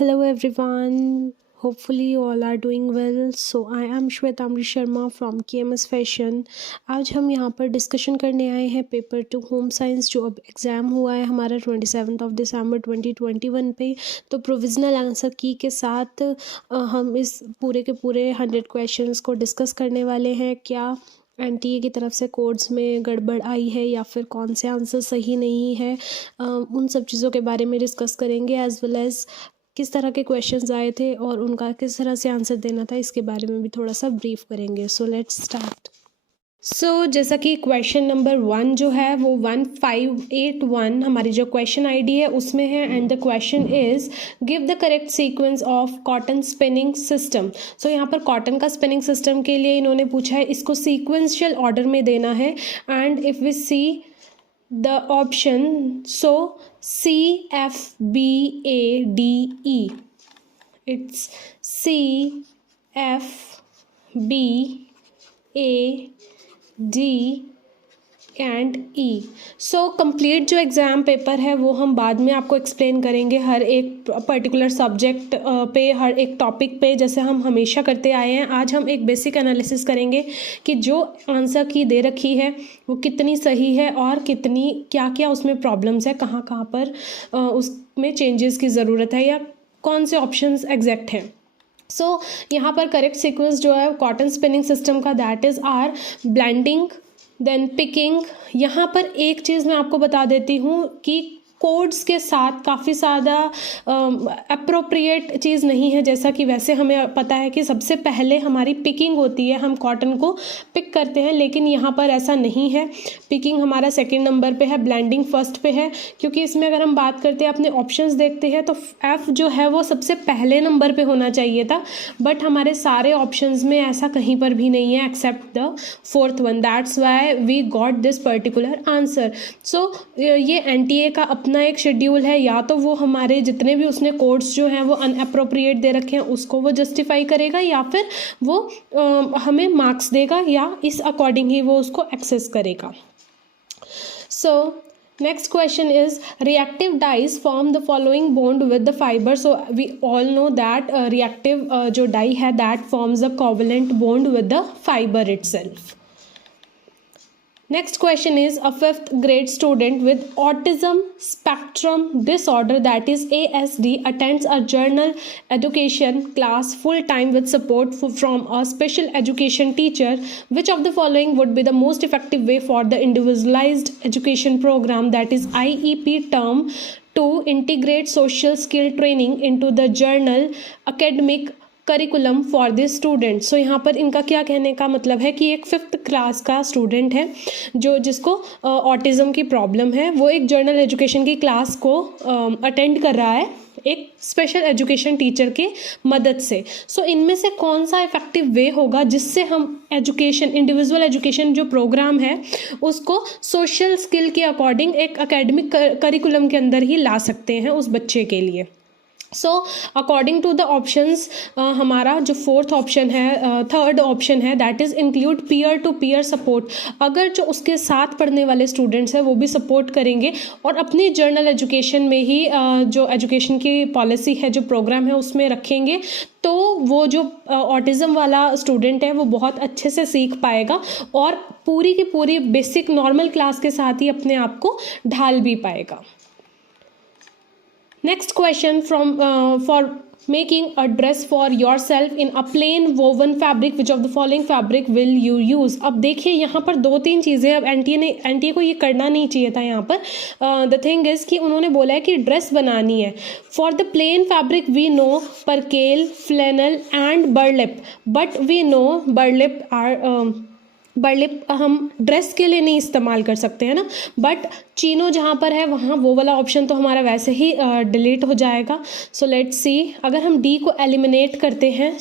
Hello everyone. Hopefully you all are doing well. So I am Shwetamri Sharma from KMS Fashion. आज हम यहाँ पर discussion करने आए हैं पेपर 2 होम साइंस जो अब एग्ज़ाम हुआ है हमारा 27 दिसंबर 2021 पे। तो प्रोविज़नल आंसर की के साथ हम इस पूरे के पूरे 100 क्वेश्चंस को डिस्कस करने वाले हैं। क्या एनटीए की तरफ से कोड्स में गड़बड़ आई है या फिर कौन से आंसर सही नहीं है, उन सब चीज़ों के बारे में डिस्कस करेंगे। एज़ वेल एज़ किस तरह के क्वेश्चंस आए थे और उनका किस तरह से आंसर देना था, इसके बारे में भी थोड़ा सा ब्रीफ करेंगे। So let's start. जैसा कि क्वेश्चन नंबर 1 जो है वो 1581 हमारी जो क्वेश्चन आईडी है उसमें है, and the question is give the correct sequence of cotton spinning system. यहाँ पर कॉटन का स्पिनिंग सिस्टम के लिए इन्होंने पूछा है, इसको सीक्वेंशियल ऑर्डर में देना है। And if we see the option, so C F B A D E, it's C F B A D and E. Complete जो एग्ज़ाम पेपर है वो हम बाद में आपको एक्सप्लेन करेंगे, हर एक पर्टिकुलर सब्जेक्ट पे, हर एक टॉपिक पे, जैसे हम हमेशा करते आए हैं। आज हम एक बेसिक एनालिसिस करेंगे कि जो आंसर की दे रखी है वो कितनी सही है और कितनी क्या क्या उसमें प्रॉब्लम्स है, कहाँ कहाँ पर उसमें चेंजेस की ज़रूरत है या कौन से ऑप्शंस एग्जैक्ट हैं। यहाँ पर करेक्ट सीक्वेंस जो है कॉटन स्पिनिंग सिस्टम का, that is are blending, then picking. यहाँ पर एक चीज़ मैं आपको बता देती हूँ कि कोड्स के साथ काफ़ी ज़्यादा अप्रोप्रिएट चीज़ नहीं है, जैसा कि वैसे हमें पता है कि सबसे पहले हमारी पिकिंग होती है, हम कॉटन को पिक करते हैं, लेकिन यहाँ पर ऐसा नहीं है। पिकिंग हमारा सेकंड नंबर पे है, ब्लेंडिंग फर्स्ट पे है, क्योंकि इसमें अगर हम बात करते हैं अपने ऑप्शंस देखते हैं तो एफ जो है वो सबसे पहले नंबर पे होना चाहिए था, बट हमारे सारे ऑप्शंस में ऐसा कहीं पर भी नहीं है except the fourth one, that's why we got this particular answer. ये एनटीए का अपना एक शेड्यूल है, या तो वो हमारे जितने भी उसने कोड्स जो हैं वो अनअप्रोप्रिएट दे रखे हैं उसको वो जस्टिफाई करेगा, या फिर वो हमें मार्क्स देगा, या इस अकॉर्डिंग ही वो उसको एक्सेस करेगा। Next question is reactive dyes form the following bond with the fiber. So we all know that reactive जो dye है that forms a covalent bond with the fiber itself. Next question is a 5th grade student with autism spectrum disorder, that is ASD, attends a general education class full time with support from a special education teacher. Which of the following would be the most effective way for the individualized education program, that is IEP term, to integrate social skill training into the general academic curriculum for this student. यहाँ पर इनका क्या कहने का मतलब है कि एक 5th क्लास का स्टूडेंट है जिसको ऑटिज़म की प्रॉब्लम है, वो एक जनरल एजुकेशन की क्लास को अटेंड कर रहा है एक स्पेशल एजुकेशन टीचर के मदद से। इनमें से कौन सा इफेक्टिव वे होगा जिससे हम एजुकेशन, इंडिविजुअल एजुकेशन जो प्रोग्राम है उसको सोशल स्किल के अकॉर्डिंग एक एकेडमिक करिकुलम के अंदर ही ला सकते हैं उस बच्चे के लिए। अकॉर्डिंग टू द ऑप्शंस, हमारा जो 4th ऑप्शन है, 3rd ऑप्शन है, that is include peer to peer support. अगर जो उसके साथ पढ़ने वाले स्टूडेंट्स हैं वो भी सपोर्ट करेंगे और अपनी जर्नल एजुकेशन में ही जो एजुकेशन की पॉलिसी है, जो प्रोग्राम है उसमें रखेंगे, तो वो जो ऑटिज़म वाला स्टूडेंट है वो बहुत अच्छे से सीख पाएगा और पूरी की पूरी बेसिक नॉर्मल क्लास के साथ ही अपने आप को ढाल भी पाएगा। Next question for making a dress for yourself in a plain woven fabric, which of the following fabric will you use? अब देखिए यहाँ पर 2-3 चीज़ें, अब एनटीए को ये करना नहीं चाहिए था। यहाँ पर द थिंग इज़ कि उन्होंने बोला है कि ड्रेस बनानी है। For the plain fabric we know percale, flannel and burlap, but we know burlap हम ड्रेस के लिए नहीं इस्तेमाल कर सकते हैं ना, बट चीनो जहाँ पर है वहाँ वो वाला ऑप्शन तो हमारा वैसे ही डिलीट हो जाएगा। लेट्स सी, अगर हम डी को एलिमिनेट करते हैं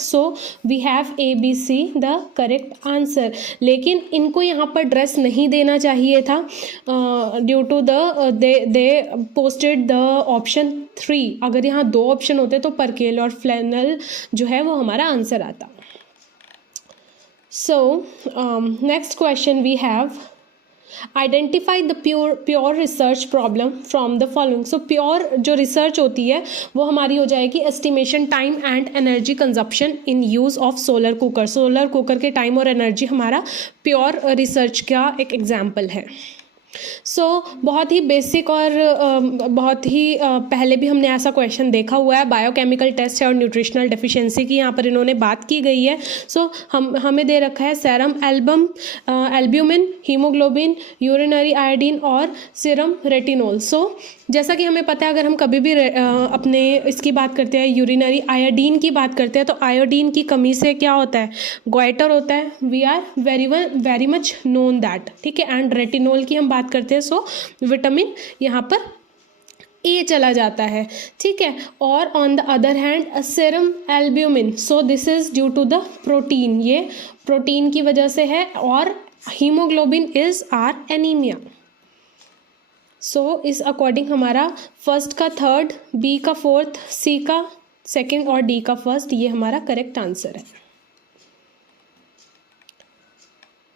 we have ABC the correct answer, लेकिन इनको यहाँ पर ड्रेस नहीं देना चाहिए था due to they posted the option 3। अगर यहाँ 2 ऑप्शन होते तो परकेल और फ्लैनल जो है वो हमारा आंसर आता। Next question we have, identify the pure research problem from the following. So pure जो रिसर्च होती है वो हमारी हो जाएगी estimation time and energy consumption in use of solar cooker. Solar cooker के टाइम और एनर्जी हमारा प्योर रिसर्च का एक एग्जाम्पल है। बहुत ही बेसिक और बहुत ही पहले भी हमने ऐसा क्वेश्चन देखा हुआ है। बायोकेमिकल टेस्ट है और न्यूट्रिशनल डेफिशिएंसी की यहाँ पर इन्होंने बात की गई है। हमें दे रखा है serum albumin, haemoglobin, urinary iodine और सीरम रेटिनोल। जैसा कि हमें पता है, अगर हम कभी भी अपने इसकी बात करते हैं, यूरिनरी आयोडीन की बात करते हैं, तो आयोडीन की कमी से क्या होता है, ग्वाइटर होता है। We are very much known that, ठीक है। एंड रेटिनोल की हम बात करते हैं, विटामिन यहाँ पर ए चला जाता है, ठीक है। और on the other hand serum albumin, this is due to the protein, ये प्रोटीन की वजह से है। और हीमोग्लोबिन इज आर एनीमिया। इस अकॉर्डिंग हमारा फर्स्ट का थर्ड, बी का फोर्थ, सी का सेकंड और डी का फर्स्ट, ये हमारा करेक्ट आंसर है।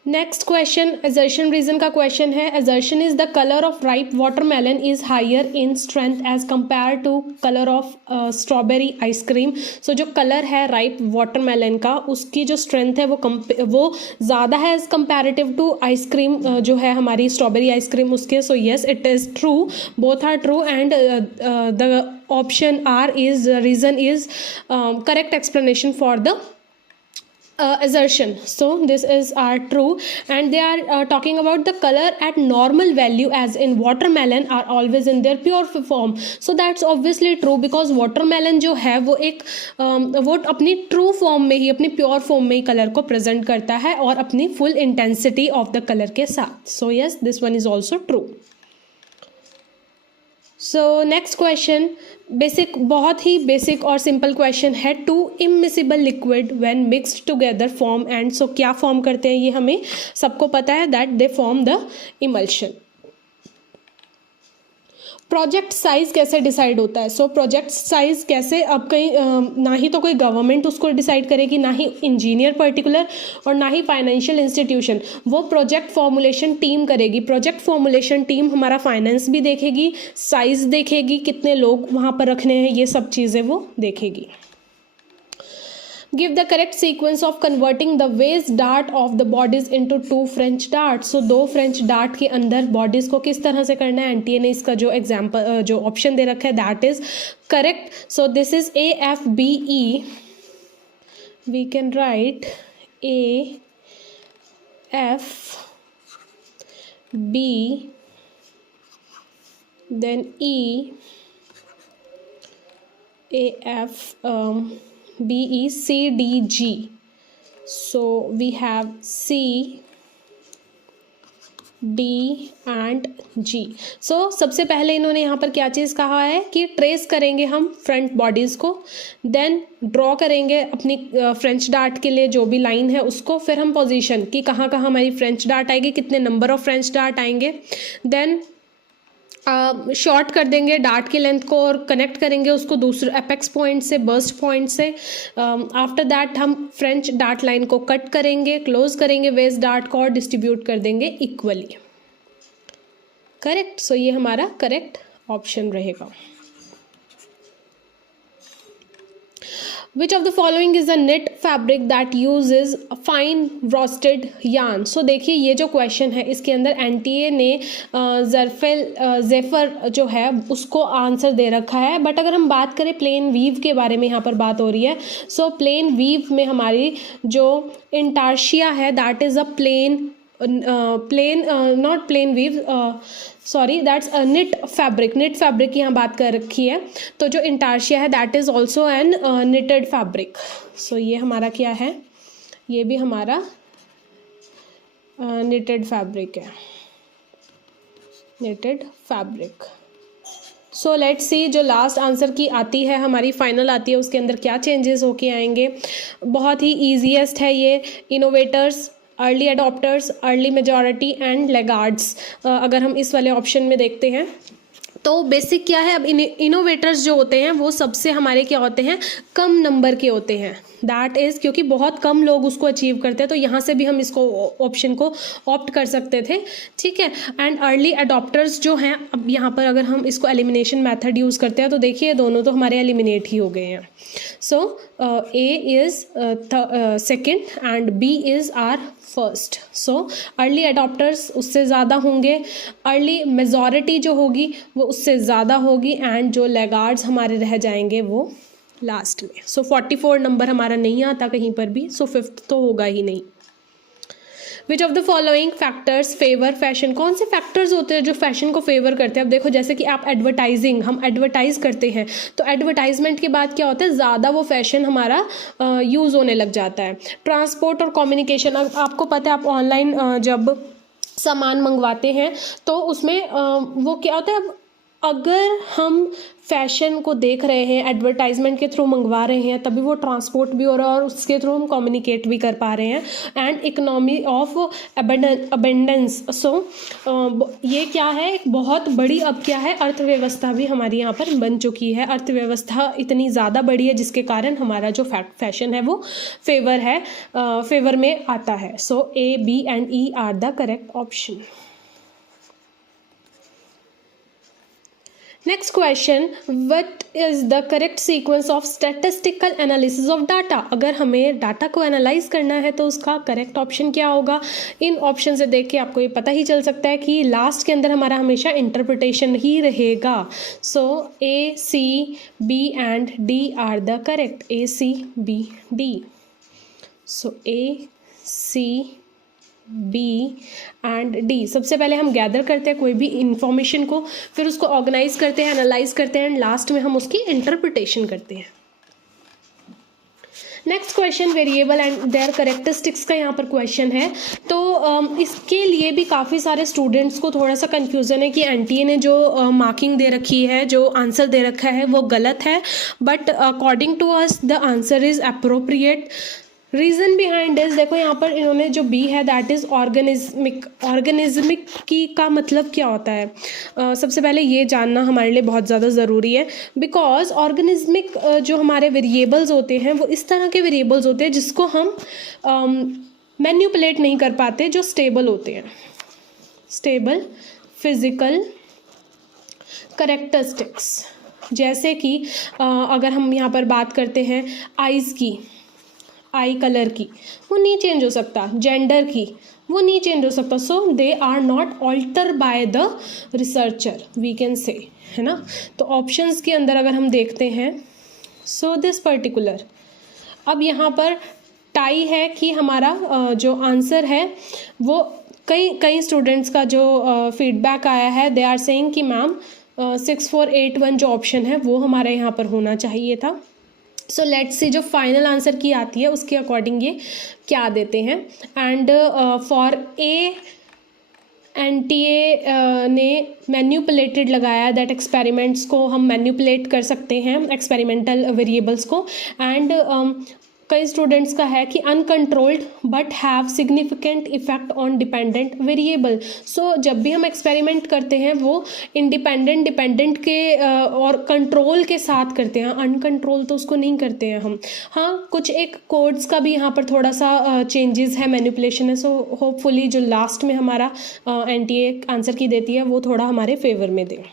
नेक्स्ट क्वेश्चन असर्शन रीजन का क्वेश्चन है। Assertion is the colour of ripe watermelon is higher in strength as compare to colour of strawberry ice cream. जो कलर है राइप वाटरमेलन का, उसकी जो स्ट्रेंथ है वो ज़्यादा है एज कंपेरेटिव टू आइसक्रीम जो है हमारी स्ट्रॉबेरी आइसक्रीम उसके। Yes, it is true, both are true and the option are is reason is correct explanation for the assertion. This is are true, and they are talking about the color at normal value as in watermelon are always in their pure form. That's obviously true because watermelon जो है वो एक वो अपनी true form में ही, अपनी pure form में ही colour को प्रेजेंट करता है और अपनी full intensity of the colour के साथ। Yes, this one is also true. Next question basic, बहुत ही बेसिक और सिंपल क्वेश्चन है। To immiscible liquid when mixed together form and क्या फॉर्म करते हैं, ये हमें सबको पता है, that they form the emulsion. Project size कैसे डिसाइड होता है? प्रोजेक्ट साइज कैसे, अब कहीं ना ही तो कोई गवर्नमेंट उसको डिसाइड करेगी, ना ही इंजीनियर पर्टिकुलर, और ना ही फाइनेंशियल इंस्टीट्यूशन, वो प्रोजेक्ट फॉर्मुलेशन टीम करेगी। प्रोजेक्ट फॉर्मुलेशन टीम हमारा फाइनेंस भी देखेगी, साइज देखेगी, कितने लोग वहाँ पर रखने हैं, ये सब चीज़ें वो देखेगी। Give the correct sequence of converting the waste dart of the bodies into two French darts. दो French dart के अंदर bodies को किस तरह से करना है? एनटीए ने इसका जो एग्जाम्पल जो ऑप्शन दे रखा है that is correct. This is AFBE. We can write AFB, then E, AF. BE, C, D, G. We have C, D and G. सबसे पहले इन्होंने यहाँ पर क्या चीज़ कहा है कि ट्रेस करेंगे हम फ्रंट बॉडीज़ को, देन ड्रॉ करेंगे अपनी फ्रेंच डार्ट के लिए जो भी लाइन है उसको, फिर हम पोजीशन कि कहाँ कहाँ हमारी फ्रेंच डार्ट आएगी, कितने नंबर ऑफ फ्रेंच डार्ट आएंगे, देन शॉर्ट कर देंगे डार्ट की लेंथ को और कनेक्ट करेंगे उसको दूसरे एपेक्स पॉइंट से, बर्स्ट पॉइंट से। आफ्टर दैट हम फ्रेंच डार्ट लाइन को कट करेंगे, क्लोज करेंगे वेस्ट डार्ट को और डिस्ट्रीब्यूट कर देंगे इक्वली। करेक्ट, ये हमारा करेक्ट ऑप्शन रहेगा। Which of the following is a knit fabric that uses fine worsted yarn? देखिए ये जो क्वेश्चन है इसके अंदर एनटीए ने जेफर जो है उसको आंसर दे रखा है, बट अगर हम बात करें प्लेन वीव के बारे में, यहाँ पर बात हो रही है। प्लेन वीव में हमारी जो इंटार्शिया है that is a not plain weave, sorry that's a knit fabric. Knit fabric की यहाँ बात कर रखी है, तो जो इंटार्शिया है that is also N knitted fabric. ये हमारा क्या है, ये भी हमारा निटेड फैब्रिक है, निटेड फैब्रिक। लेट्स सी जो लास्ट आंसर की आती है हमारी फाइनल आती है उसके अंदर क्या चेंजेस होके आएंगे। बहुत ही ईजीएस्ट है ये, innovators, early adopters, early majority and laggards. अगर हम इस वाले ऑप्शन में देखते हैं तो बेसिक क्या है, अब इनोवेटर्स जो होते हैं वो सबसे हमारे क्या होते हैं, कम नंबर के होते हैं। दैट इज़ क्योंकि बहुत कम लोग उसको अचीव करते हैं, तो यहाँ से भी हम इसको ऑप्शन को ऑप्ट कर सकते थे, ठीक है। एंड अर्ली अडॉप्टर्स जो हैं, अब यहाँ पर अगर हम इसको एलिमिनेशन मेथड यूज़ करते हैं तो देखिए दोनों तो हमारे एलिमिनेट ही हो गए हैं। So A is second and B is our first. So early adopters उससे ज़्यादा होंगे, अर्ली मेजॉरिटी जो होगी वो उससे ज़्यादा होगी, एंड जो लेगार्ड्स हमारे रह जाएंगे वो लास्ट में। सो 44 नंबर हमारा नहीं आता कहीं पर भी, सो फिफ्थ तो होगा ही नहीं। विच of the following factors favour fashion, कौन से फैक्टर्स होते हैं जो फैशन को फेवर करते हैं। अब देखो जैसे कि आप एडवर्टाइजिंग, हम एडवर्टाइज करते हैं तो एडवर्टाइजमेंट के बाद क्या होता है, ज़्यादा वो फैशन हमारा यूज़ होने लग जाता है। ट्रांसपोर्ट और कम्युनिकेशन, आपको पता है आप ऑनलाइन जब सामान मंगवाते हैं तो उसमें वो क्या होता है, अब अगर हम फैशन को देख रहे हैं, एडवर्टाइजमेंट के थ्रू मंगवा रहे हैं, तभी वो ट्रांसपोर्ट भी हो रहा है और उसके थ्रू हम कम्युनिकेट भी कर पा रहे हैं। एंड इकोनॉमी ऑफ अबेंडेंस, सो ये क्या है, एक बहुत बड़ी अब क्या है, अर्थव्यवस्था भी हमारी यहाँ पर बन चुकी है। अर्थव्यवस्था इतनी ज़्यादा बड़ी है जिसके कारण हमारा जो फैशन है वो फेवर में आता है। So A, B and E are the correct option. Next question, what is the correct sequence of statistical analysis of data. अगर हमें डाटा को एनालाइज करना है तो उसका करेक्ट ऑप्शन क्या होगा। इन ऑप्शन से देख के आपको ये पता ही चल सकता है कि लास्ट के अंदर हमारा हमेशा इंटरप्रिटेशन ही रहेगा। So A, C, B and D are the correct. A, C, B, D. So A, C, B and D. सबसे पहले हम गैदर करते हैं कोई भी इंफॉर्मेशन को, फिर उसको ऑर्गेनाइज करते हैं, एनालाइज करते हैं, एंड लास्ट में हम उसकी इंटरप्रिटेशन करते हैं। Next question, variable and their characteristics का यहाँ पर क्वेश्चन है। तो इसके लिए भी काफ़ी सारे स्टूडेंट्स को थोड़ा सा कन्फ्यूज़न है कि एनटीए ने जो मार्किंग दे रखी है, जो आंसर दे रखा है वो गलत है, but according to us the answer is appropriate. Reason behind is, देखो यहाँ पर इन्होंने जो बी है दैट इज़ ऑर्गेनिज्मिक की का मतलब क्या होता है। सबसे पहले ये जानना हमारे लिए बहुत ज़्यादा ज़रूरी है, बिकॉज ऑर्गेनिज्मिक जो हमारे वेरिएबल्स होते हैं वो इस तरह के वेरिएबल्स होते हैं जिसको हम मैन्युपुलेट नहीं कर पाते, जो स्टेबल होते हैं। स्टेबल फिजिकल करेक्टरिस्टिक्स, जैसे कि अगर हम यहाँ पर बात करते हैं आइज़ की, आई कलर की, वो नहीं चेंज हो सकता। जेंडर की, वो नहीं चेंज हो सकता। So they are not alter by the researcher, we can say, है ना। तो ऑप्शंस के अंदर अगर हम देखते हैं, सो दिस पर्टिकुलर, अब यहाँ पर टाई है कि हमारा जो आंसर है वो कई स्टूडेंट्स का जो फीडबैक आया है, दे आर सेइंग कि मैम 6481 जो ऑप्शन है वो हमारे यहाँ पर होना चाहिए था। सो लेट्स सी जो फाइनल आंसर की आती है उसके अकॉर्डिंग ये क्या देते हैं। एंड फॉर ए, एनटीए ने मैन्युपुलेटेड लगाया, दैट एक्सपेरिमेंट्स को हम मैन्युपुलेट कर सकते हैं, एक्सपेरिमेंटल वेरिएबल्स को। एंड कई स्टूडेंट्स का है कि uncontrolled but have significant effect on dependent variable. So जब भी हम एक्सपेरिमेंट करते हैं वो इंडिपेंडेंट डिपेंडेंट के और कंट्रोल के साथ करते हैं, अनकंट्रोल तो उसको नहीं करते हैं हम। हाँ, कुछ एक कोड्स का भी यहाँ पर थोड़ा सा चेंजेस है, मैनिपुलेशन है। सो होपफुली जो लास्ट में हमारा एनटीए आंसर की देती है वो थोड़ा हमारे फेवर में दे।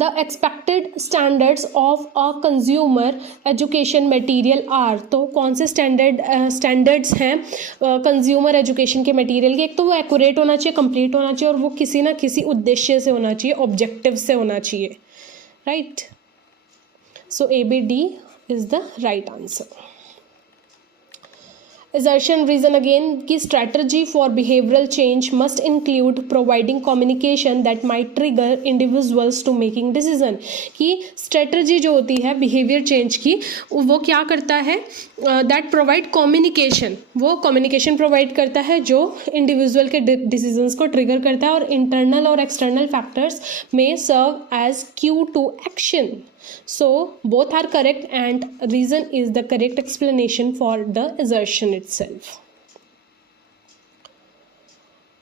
The expected standards of a consumer education material are, तो कौन से स्टैंडर्ड्स हैं कंज्यूमर एजुकेशन के मटेरियल के। एक तो वो एक्यूरेट होना चाहिए, कंप्लीट होना चाहिए, और वो किसी ना किसी उद्देश्य से होना चाहिए, ऑब्जेक्टिव से होना चाहिए, right. So A, B, D is the right answer. Assertion reason again कि strategy for behavioral change must include providing communication that might trigger individuals to making decision, कि strategy जो होती है behavior change की वो क्या करता है, that provide communication, वो communication provide करता है जो individual के decisions को trigger करता है, और internal और external factors may serve as cue to action. So both are correct and reason is the correct explanation for the assertion itself.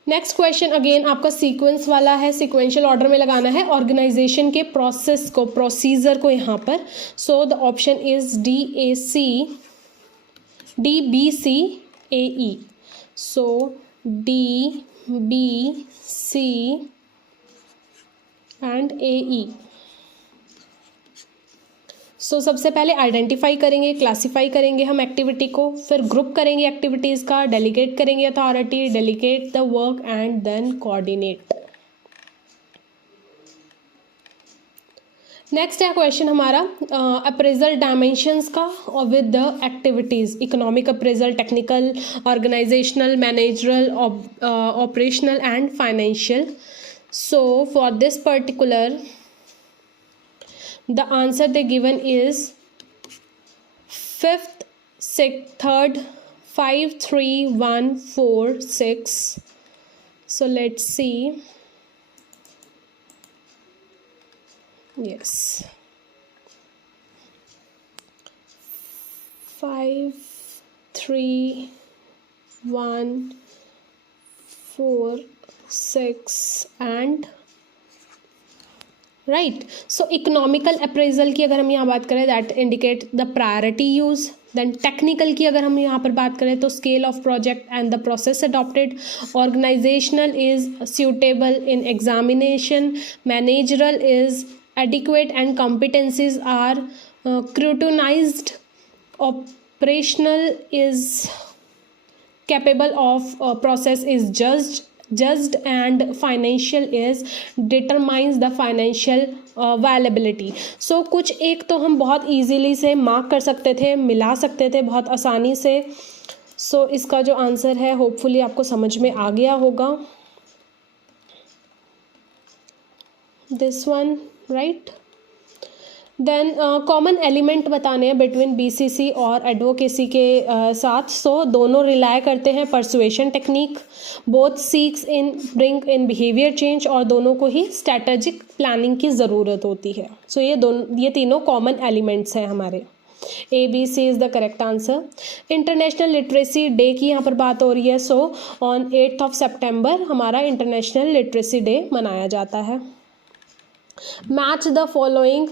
Next question again आपका सीक्वेंस वाला है, सीक्वेंशियल ऑर्डर में लगाना है ऑर्गेनाइजेशन के प्रोसेस को, procedure को यहाँ पर. So the option is DBCAE. So DBC and AE. सो सबसे पहले आइडेंटिफाई करेंगे, क्लासीफाई करेंगे हम एक्टिविटी को, फिर ग्रुप करेंगे एक्टिविटीज़ का, डेलीगेट करेंगे authority, delegate the work and then coordinate. Next है क्वेश्चन हमारा अप्रेजल डायमेंशंस का और with the activities. Economic appraisal, technical, organisational, managerial, operational and financial. So for this particular the answer they given is 5th, 6th, 3rd, 5, 3, 1, 4, 6. So let's see. Yes, 5, 3, 1, 4, 6 and right. So economical appraisal की अगर हम यहाँ बात करें that indicate the priority use. Then technical की अगर हम यहाँ पर बात करें तो scale of project and the process adopted. Organisational is suitable in examination. Managerial is adequate and competencies are scrutinized. Operational is capable of process is judged and financial is determines the financial viability. So कुछ एक तो हम बहुत easily से mark कर सकते थे, मिला सकते थे बहुत आसानी से. सो इसका जो आंसर है होपफुली आपको समझ में आ गया होगा. This one right. Then common element बताने हैं बिटवीन बीसीसी और एडवोकेसी के साथ. सो दोनों रिलाय करते हैं persuasion technique. Both seeks in bring in behaviour change और दोनों को ही स्ट्रैटेजिक प्लानिंग की ज़रूरत होती है. सो ये तीनों कॉमन एलिमेंट्स हैं हमारे. ABC is the correct answer. International literacy day की यहाँ पर बात हो रही है. So on 8th of September हमारा इंटरनेशनल लिटरेसी डे मनाया जाता है. Match the following.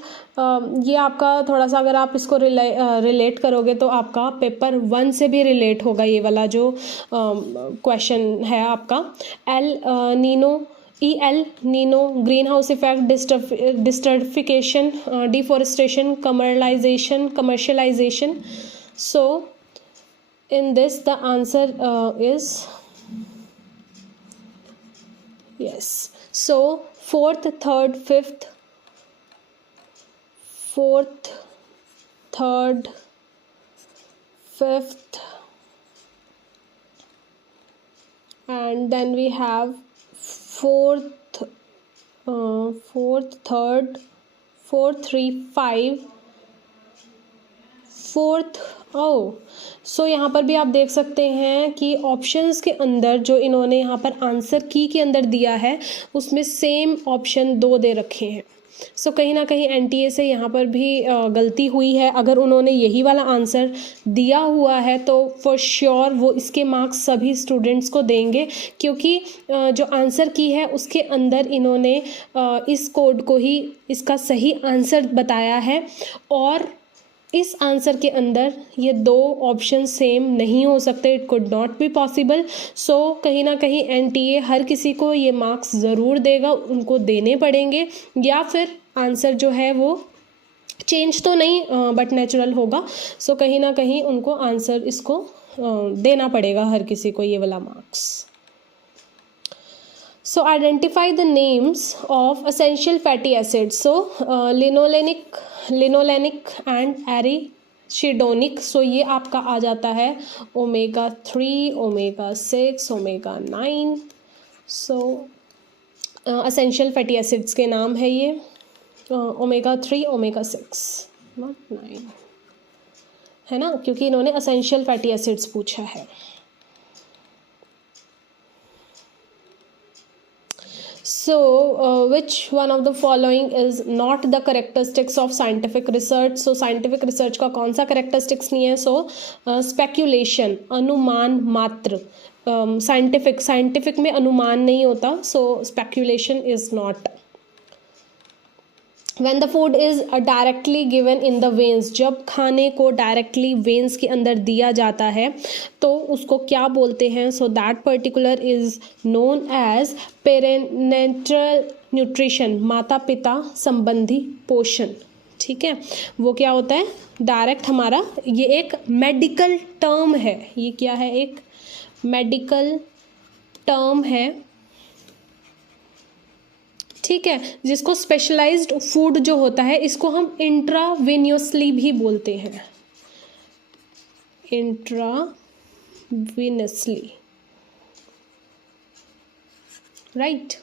ये आपका थोड़ा सा अगर आप इसको रिलेट करोगे तो आपका पेपर 1 से भी रिलेट होगा. ये वाला जो क्वेश्चन है आपका EL Nino greenhouse effect, desertification, deforestation, commercialization. So in this the answer is yes. So 4th, 3rd, 5th, 4th, 3rd, 5th, and then we have 4th, 3rd, 4, 3, 5, 4th. सो यहाँ पर भी आप देख सकते हैं कि ऑप्शंस के अंदर जो इन्होंने यहाँ पर आंसर की के अंदर दिया है उसमें सेम ऑप्शन 2 दे रखे हैं. सो कहीं ना कहीं NTA से यहाँ पर भी गलती हुई है. अगर उन्होंने यही वाला आंसर दिया हुआ है तो फॉर श्योर वो इसके मार्क्स सभी स्टूडेंट्स को देंगे, क्योंकि जो आंसर की है उसके अंदर इन्होंने इस कोड को ही इसका सही आंसर बताया है और इस आंसर के अंदर ये 2 ऑप्शन सेम नहीं हो सकते. It could not be possible. So कहीं ना कहीं NTA हर किसी को ये मार्क्स ज़रूर देगा, उनको देने पड़ेंगे, या फिर आंसर जो है वो चेंज तो नहीं बट नेचुरल होगा. सो कहीं ना कहीं उनको आंसर इसको देना पड़ेगा हर किसी को ये वाला marks. So identify the names of essential fatty acids. So linolenic and arachidonic. So ये आपका आ जाता है omega 3, omega 6, omega 9. So essential fatty acids के नाम है ये omega 3, omega 6, not 9 है ना, क्योंकि इन्होंने essential fatty acids पूछा है. So which one of the following is not the characteristics of scientific research? So scientific research का कौन सा characteristics नहीं है? So speculation अनुमान मात्र, साइंटिफिक में अनुमान नहीं होता, so speculation is not. When the food is directly given in the veins, जब खाने को डायरेक्टली वेन्स के अंदर दिया जाता है तो उसको क्या बोलते हैं? So that particular is known as parental nutrition, माता पिता संबंधी पोषण। ठीक है, वो क्या होता है? डायरेक्ट हमारा, ये एक मेडिकल टर्म है। ये क्या है? एक मेडिकल टर्म है, ठीक है, जिसको स्पेशलाइज्ड फूड जो होता है इसको हम इंट्रावेनियसली भी बोलते हैं, इंट्रावेनसली, राइट।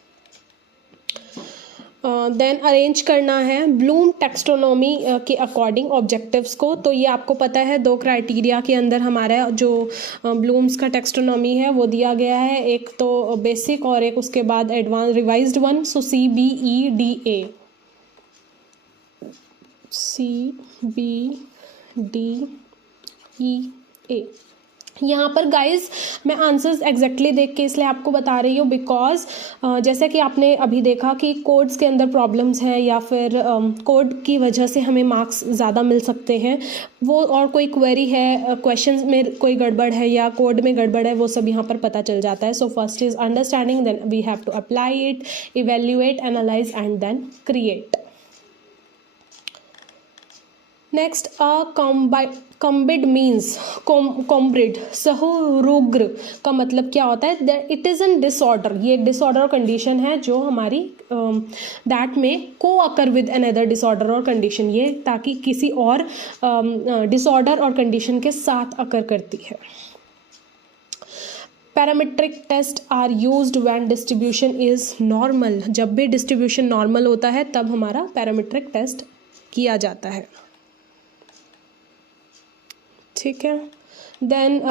देन अरेंज करना है ब्लूम टेक्सोनोमी के अकॉर्डिंग ऑब्जेक्टिव्स को। तो ये आपको पता है 2 क्राइटेरिया के अंदर हमारा जो ब्लूम्स का टेक्सोनोमी है वो दिया गया है, एक तो बेसिक और एक उसके बाद एडवांस रिवाइज्ड वन। सो CBEDA, CBDEA। यहाँ पर गाइज मैं आंसर्स एग्जैक्टली देख के इसलिए आपको बता रही हूँ बिकॉज जैसे कि आपने अभी देखा कि कोड्स के अंदर प्रॉब्लम्स हैं या फिर कोड की वजह से हमें मार्क्स ज़्यादा मिल सकते हैं, वो और कोई क्वेरी है, क्वेश्चंस में कोई गड़बड़ है या कोड में गड़बड़ है, वो सब यहाँ पर पता चल जाता है। So first is understanding, then we have to apply it, evaluate, analyse and then create. Next, comorbid means comorbid, सहुरुग्र का मतलब क्या होता है? That it is an disorder, ये एक डिसऑर्डर कंडीशन है जो हमारी दैट में को अकर विद अनदर डिसऑर्डर और कंडीशन, ये ताकि किसी और डिसऑर्डर और कंडीशन के साथ अकर करती है। Parametric test are used when distribution is normal, जब भी डिस्ट्रीब्यूशन नॉर्मल होता है तब हमारा पैरामीट्रिक टेस्ट किया जाता है, ठीक है। Then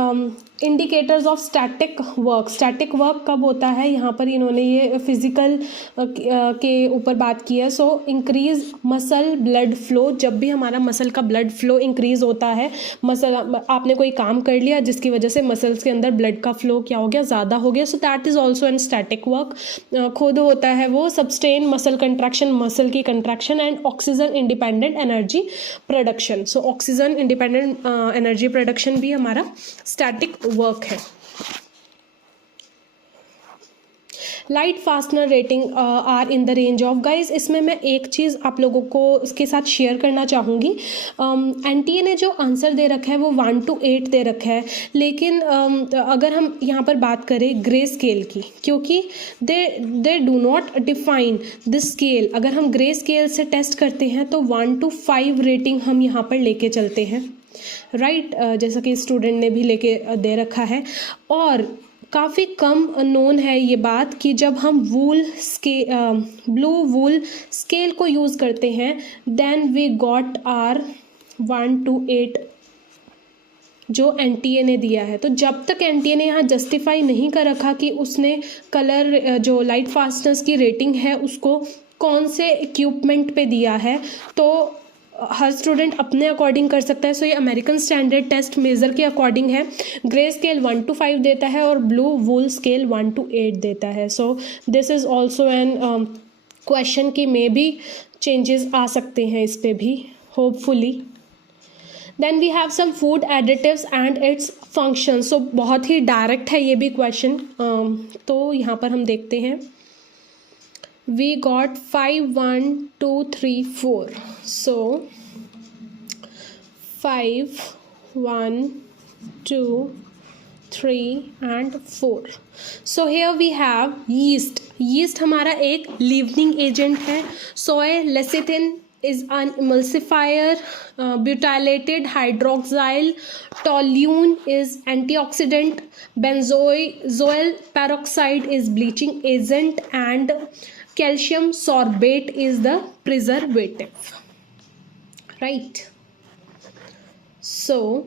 indicators of static work, static work कब होता है? यहाँ पर इन्होंने ये फिजिकल के ऊपर बात की है। So increase muscle blood flow, जब भी हमारा मसल का ब्लड फ्लो इंक्रीज होता है, मसल आपने कोई काम कर लिया जिसकी वजह से मसल्स के अंदर ब्लड का फ्लो क्या हो गया? ज़्यादा हो गया, so that is also an static work. खुद होता है वो सब्सटेन मसल कंट्रैक्शन, मसल की contraction and oxygen independent energy production. So oxygen independent energy production भी हमारा स्टैटिक वर्क है। Light fastener rating are in the range of, guys इसमें मैं एक चीज़ आप लोगों को इसके साथ शेयर करना चाहूँगी। एनटीए ने जो आंसर दे रखा है वो 1 to 8 दे रखा है, लेकिन अगर हम यहाँ पर बात करें ग्रे स्केल की, क्योंकि they do not define this scale, अगर हम ग्रे स्केल से टेस्ट करते हैं तो 1 to 5 रेटिंग हम यहाँ पर लेके चलते हैं, राइट, जैसा कि स्टूडेंट ने भी लेके दे रखा है। और काफ़ी कम नोन है ये बात कि जब हम ब्लू वूल स्केल को यूज़ करते हैं then we got are 1 to 8 जो एनटीए ने दिया है। तो जब तक एनटीए ने यहाँ जस्टिफाई नहीं कर रखा कि उसने कलर जो लाइट फास्टनेस की रेटिंग है उसको कौन से इक्विपमेंट पे दिया है, तो हर स्टूडेंट अपने अकॉर्डिंग कर सकता है। सो ये अमेरिकन स्टैंडर्ड टेस्ट मेज़र के अकॉर्डिंग है। ग्रे स्केल 1 to 5 देता है और ब्लू वूल स्केल 1 to 8 देता है। So this is also N question कि मे बी चेंजेस आ सकते हैं इस पे भी, hopefully. Then we have some food additives and its function. So बहुत ही डायरेक्ट है ये भी क्वेश्चन, तो यहाँ पर हम देखते हैं। We got 5 1 2 3 4, so 5 1 2 3 and 4. So here we have yeast. Yeast हमारा एक लीवनिंग एजेंट है। soy lecithin is an emulsifier. Butylated hydroxyl toluene is antioxidant. Benzoyl peroxide is bleaching agent and calcium sorbate is the preservative, right? So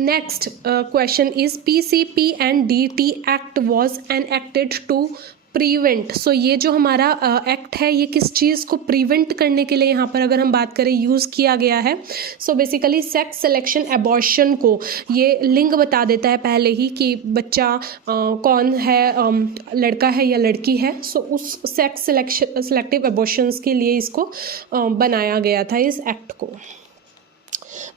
next question is PCP and DT Act was enacted to prevent, so ये जो हमारा act है ये किस चीज़ को prevent करने के लिए यहाँ पर अगर हम बात करें यूज़ किया गया है। So basically sex selection abortion को ये लिंक बता देता है पहले ही कि बच्चा कौन है, लड़का है या लड़की है। सो उस सेक्स सिलेक्टिव एबॉर्शंस के लिए इसको बनाया गया था, इस एक्ट को।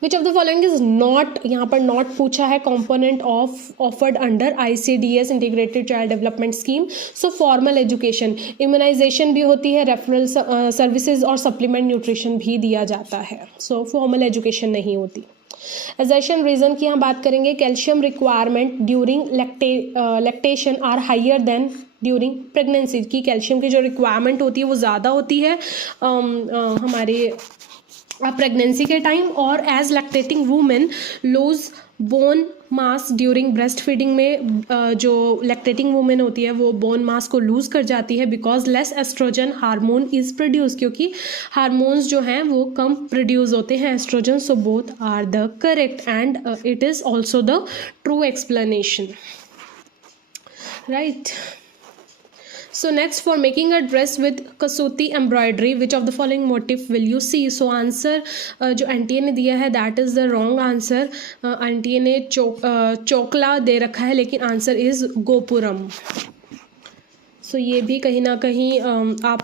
Which of the following is not, यहाँ पर नॉट पूछा है, component of offered under ICDS integrated child development scheme. So formal education, immunisation भी होती है, रेफरल सर्विसेज और सप्लीमेंट न्यूट्रिशन भी दिया जाता है। सो फॉर्मल एजुकेशन नहीं होती। एजर्शन रीजन की हम बात करेंगे, calcium requirement during lactation are higher than during pregnancy, की कैल्शियम की जो रिक्वायरमेंट होती है वो ज़्यादा होती है हमारे प्रेगनेंसी के टाइम। और as lactating women lose bone mass during breast feeding में जो लैक्टेटिंग वुमेन होती है वो बोन मास को लूज कर जाती है because less oestrogen hormone is produce, क्योंकि हार्मोन्स जो हैं वो कम प्रोड्यूस होते हैं, oestrogen. So both are the correct and it is also the true explanation, right. So next, for making a dress with Kasuti embroidery, which of the following motif will you see? So answer जो aunty ने दिया है that is the wrong answer। Aunty ने चोकला दे रखा है लेकिन answer is gopuram. So ये भी कहीं ना कहीं आप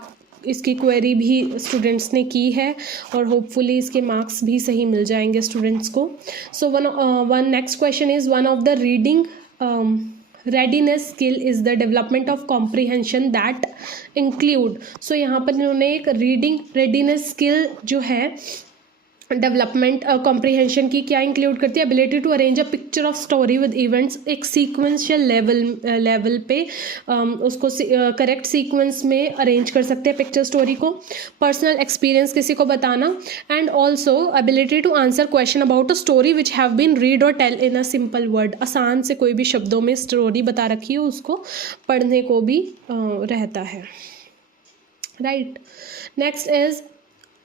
इसकी क्वेरी भी स्टूडेंट्स ने की है और होपफुली इसके मार्क्स भी सही मिल जाएंगे स्टूडेंट्स को। So one next question is one of the reading readiness skill is the development of comprehension that include. So यहाँ पर इन्होंने एक रीडिंग रेडीनेस स्किल जो है डेवलपमेंट कॉम्प्रीहेंशन की क्या इंक्लूड करती है, ability to arrange a picture of story with events, एक सीक्वेंशियल लेवल पे उसको करेक्ट सीक्वेंस में अरेंज कर सकते हैं पिक्चर स्टोरी को, पर्सनल एक्सपीरियंस किसी को बताना, and also ability to answer question about a story which have been read और tell in a simple word, आसान से कोई भी शब्दों में स्टोरी बता रखी है उसको पढ़ने को भी रहता है, राइट। नेक्स्ट इज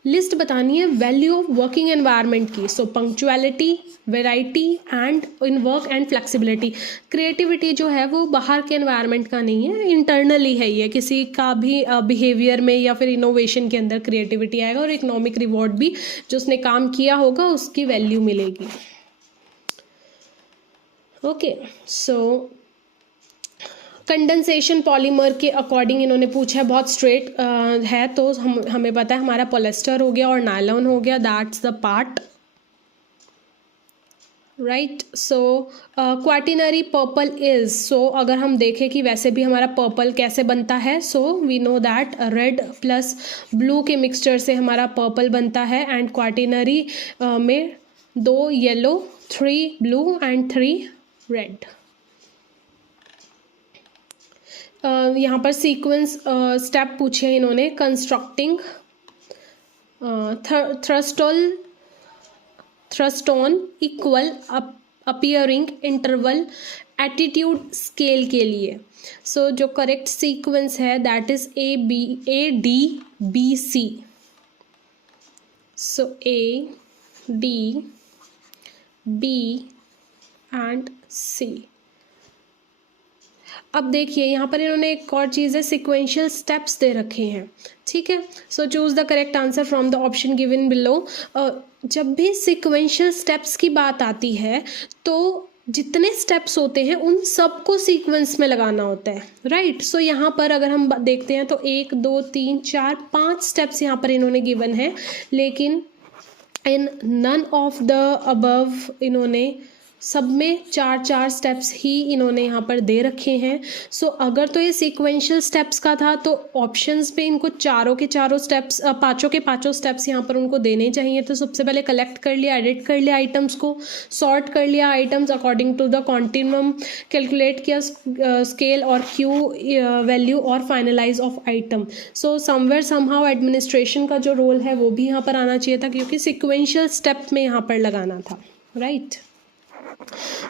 लिस्ट बतानी है वैल्यू ऑफ वर्किंग एनवायरनमेंट की। So punctuality, variety and in work and flexibility. Creativity जो है वो बाहर के एनवायरनमेंट का नहीं है, इंटरनली है, ये किसी का भी बिहेवियर में या फिर इनोवेशन के अंदर क्रिएटिविटी आएगा और इकोनॉमिक रिवॉर्ड भी जो उसने काम किया होगा उसकी वैल्यू मिलेगी। ओके, सो कंडेंसेशन पॉलीमर के अकॉर्डिंग इन्होंने पूछा है, बहुत स्ट्रेट है तो हमें पता है हमारा पॉलिएस्टर हो गया और नायलॉन हो गया, that's the part, right. So quaternary purple is, so अगर हम देखें कि वैसे भी हमारा पर्पल कैसे बनता है, so we know that red plus blue के मिक्सचर से हमारा पर्पल बनता है, एंड क्वाटिनरी में 2 येलो, 3 ब्लू एंड 3 रेड। यहाँ पर सीक्वेंस स्टेप पूछे हैं इन्होंने, constructing thrust on equal appearing interval attitude scale के लिए। सो जो करेक्ट सीक्वेंस है that is ADBC। So ADB and C। अब देखिए यहाँ पर इन्होंने एक और चीज़ है, सिक्वेंशियल स्टेप्स दे रखे हैं, ठीक है। सो choose the correct answer from the option given below. जब भी सिक्वेंशियल स्टेप्स की बात आती है तो जितने स्टेप्स होते हैं उन सबको सीक्वेंस में लगाना होता है, राइट। सो यहाँ पर अगर हम देखते हैं तो 1 2 3 4 5 स्टेप्स यहाँ पर इन्होंने गिवन है, लेकिन इन नन ऑफ द अबव इन्होंने सब में 4 स्टेप्स ही इन्होंने यहाँ पर दे रखे हैं। सो अगर तो ये सीक्वेंशियल स्टेप्स का था तो ऑप्शंस पे इनको चारों के स्टेप्स, पाँचों के पाँचों स्टेप्स यहाँ पर उनको देने चाहिए। तो सबसे पहले कलेक्ट कर लिया, एडिट कर लिया आइटम्स को, सॉर्ट कर लिया items according to the continuum, calculate किया स्केल और क्यू वैल्यू और finalise of item. So somewhere somehow administration का जो रोल है वो भी यहाँ पर आना चाहिए था, क्योंकि सिक्वेंशियल स्टेप में यहाँ पर लगाना था, राइट।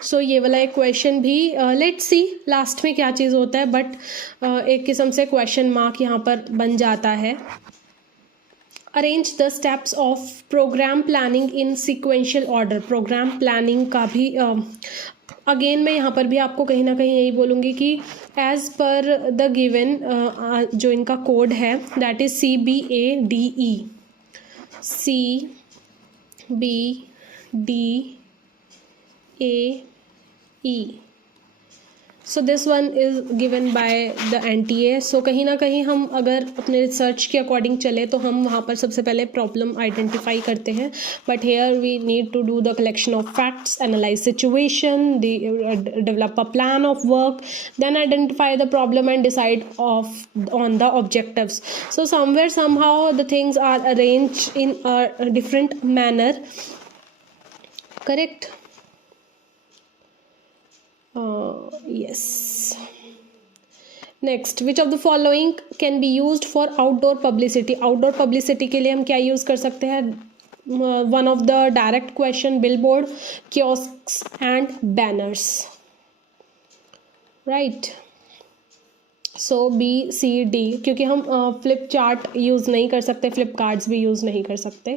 सो ये वाला एक क्वेश्चन भी लेट्स सी लास्ट में क्या चीज़ होता है, बट एक किस्म से क्वेश्चन मार्क यहाँ पर बन जाता है। Arrange the steps of programme planning in sequential order. Programme planning का भी अगेन मैं यहाँ पर भी आपको कहीं ना कहीं यही बोलूँगी कि एज पर द गिवन जो इनका कोड है that is CBADE, CBDAE। So this one is given by the NTA। सो कहीं ना कहीं हम अगर अपने रिसर्च के अकॉर्डिंग चले तो हम वहाँ पर सबसे पहले प्रॉब्लम आइडेंटिफाई करते हैं, but here we need to do the collection of facts, analyse situation, develop a plan of work, then identify the problem and decide on the objectives. So somewhere somehow the things are arrange in a different manner, correct? Yes. Next, which of the following can be used for outdoor publicity? Outdoor publicity के लिए हम क्या use कर सकते हैं? One of the direct question, billboard, kiosks and banners, right? So BCD, क्योंकि हम flip chart use नहीं कर सकते, फ्लिप कार्ड्स भी यूज़ नहीं कर सकते।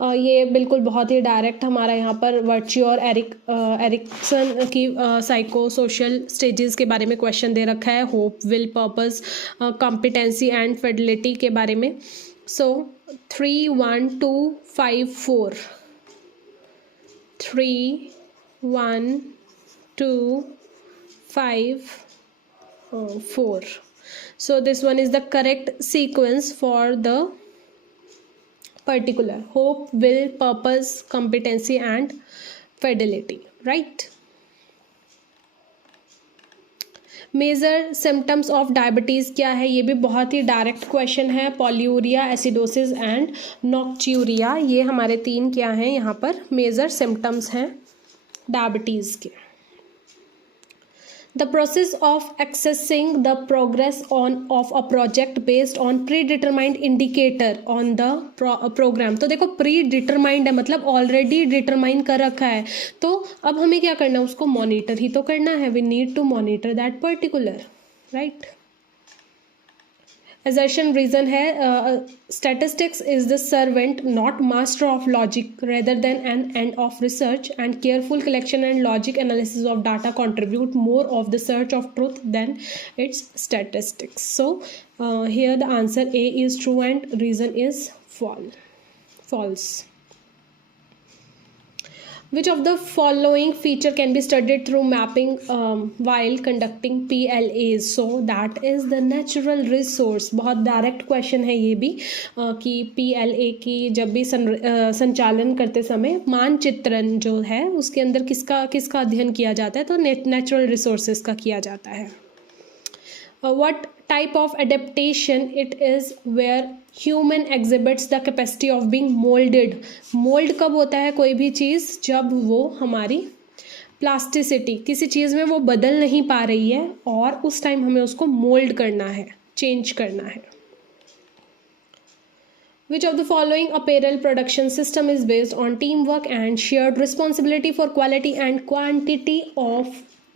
ये बिल्कुल बहुत ही डायरेक्ट हमारा यहाँ पर वर्च्यू और एरिक्सन की साइको सोशल स्टेजेस के बारे में क्वेश्चन दे रखा है, hope, will, purpose, competency and Fidelity के बारे में। सो 3 1 2 5 4 3 1 2 5 4. So this one is the correct sequence for the particular hope, will, purpose, competency and fidelity, right? Major symptoms of diabetes क्या है? ये भी बहुत ही डायरेक्ट क्वेश्चन है। पॉलीयूरिया, एसिडोसिस एंड नॉक्ट्यूरिया, ये हमारे 3 क्या हैं यहाँ पर मेजर सिम्टम्स हैं डायबिटीज़ के। The process of assessing the progress of a project based on predetermined indicator on the program। तो देखो predetermined है मतलब ऑलरेडी डिटरमाइन कर रखा है, तो अब हमें क्या करना है? उसको मॉनिटर ही तो करना है। we need to monitor that particular, right? assertion reason है statistics is the servant not master of logic rather than an end of research, and careful collection and logic analysis of data contribute more of the search of truth than its statistics। so here the answer A is true and reason is false। Which of the following feature can be studied through mapping while conducting PLAs? So that is the natural resource। बहुत direct question है ये भी कि PLA की जब भी संचालन करते समय मानचित्रण जो है उसके अंदर किसका अध्ययन किया जाता है? तो नेचुरल रिसोर्सेज का किया जाता है। What type of adaptation it is where human exhibits the capacity of being molded? Mould कब होता है कोई भी चीज़? जब वो हमारी प्लास्टिसिटी, किसी चीज़ में वो बदल नहीं पा रही है और उस टाइम हमें उसको मोल्ड करना है, चेंज करना है। Which of the following apparel production system is based on teamwork and shared responsibility for quality and quantity of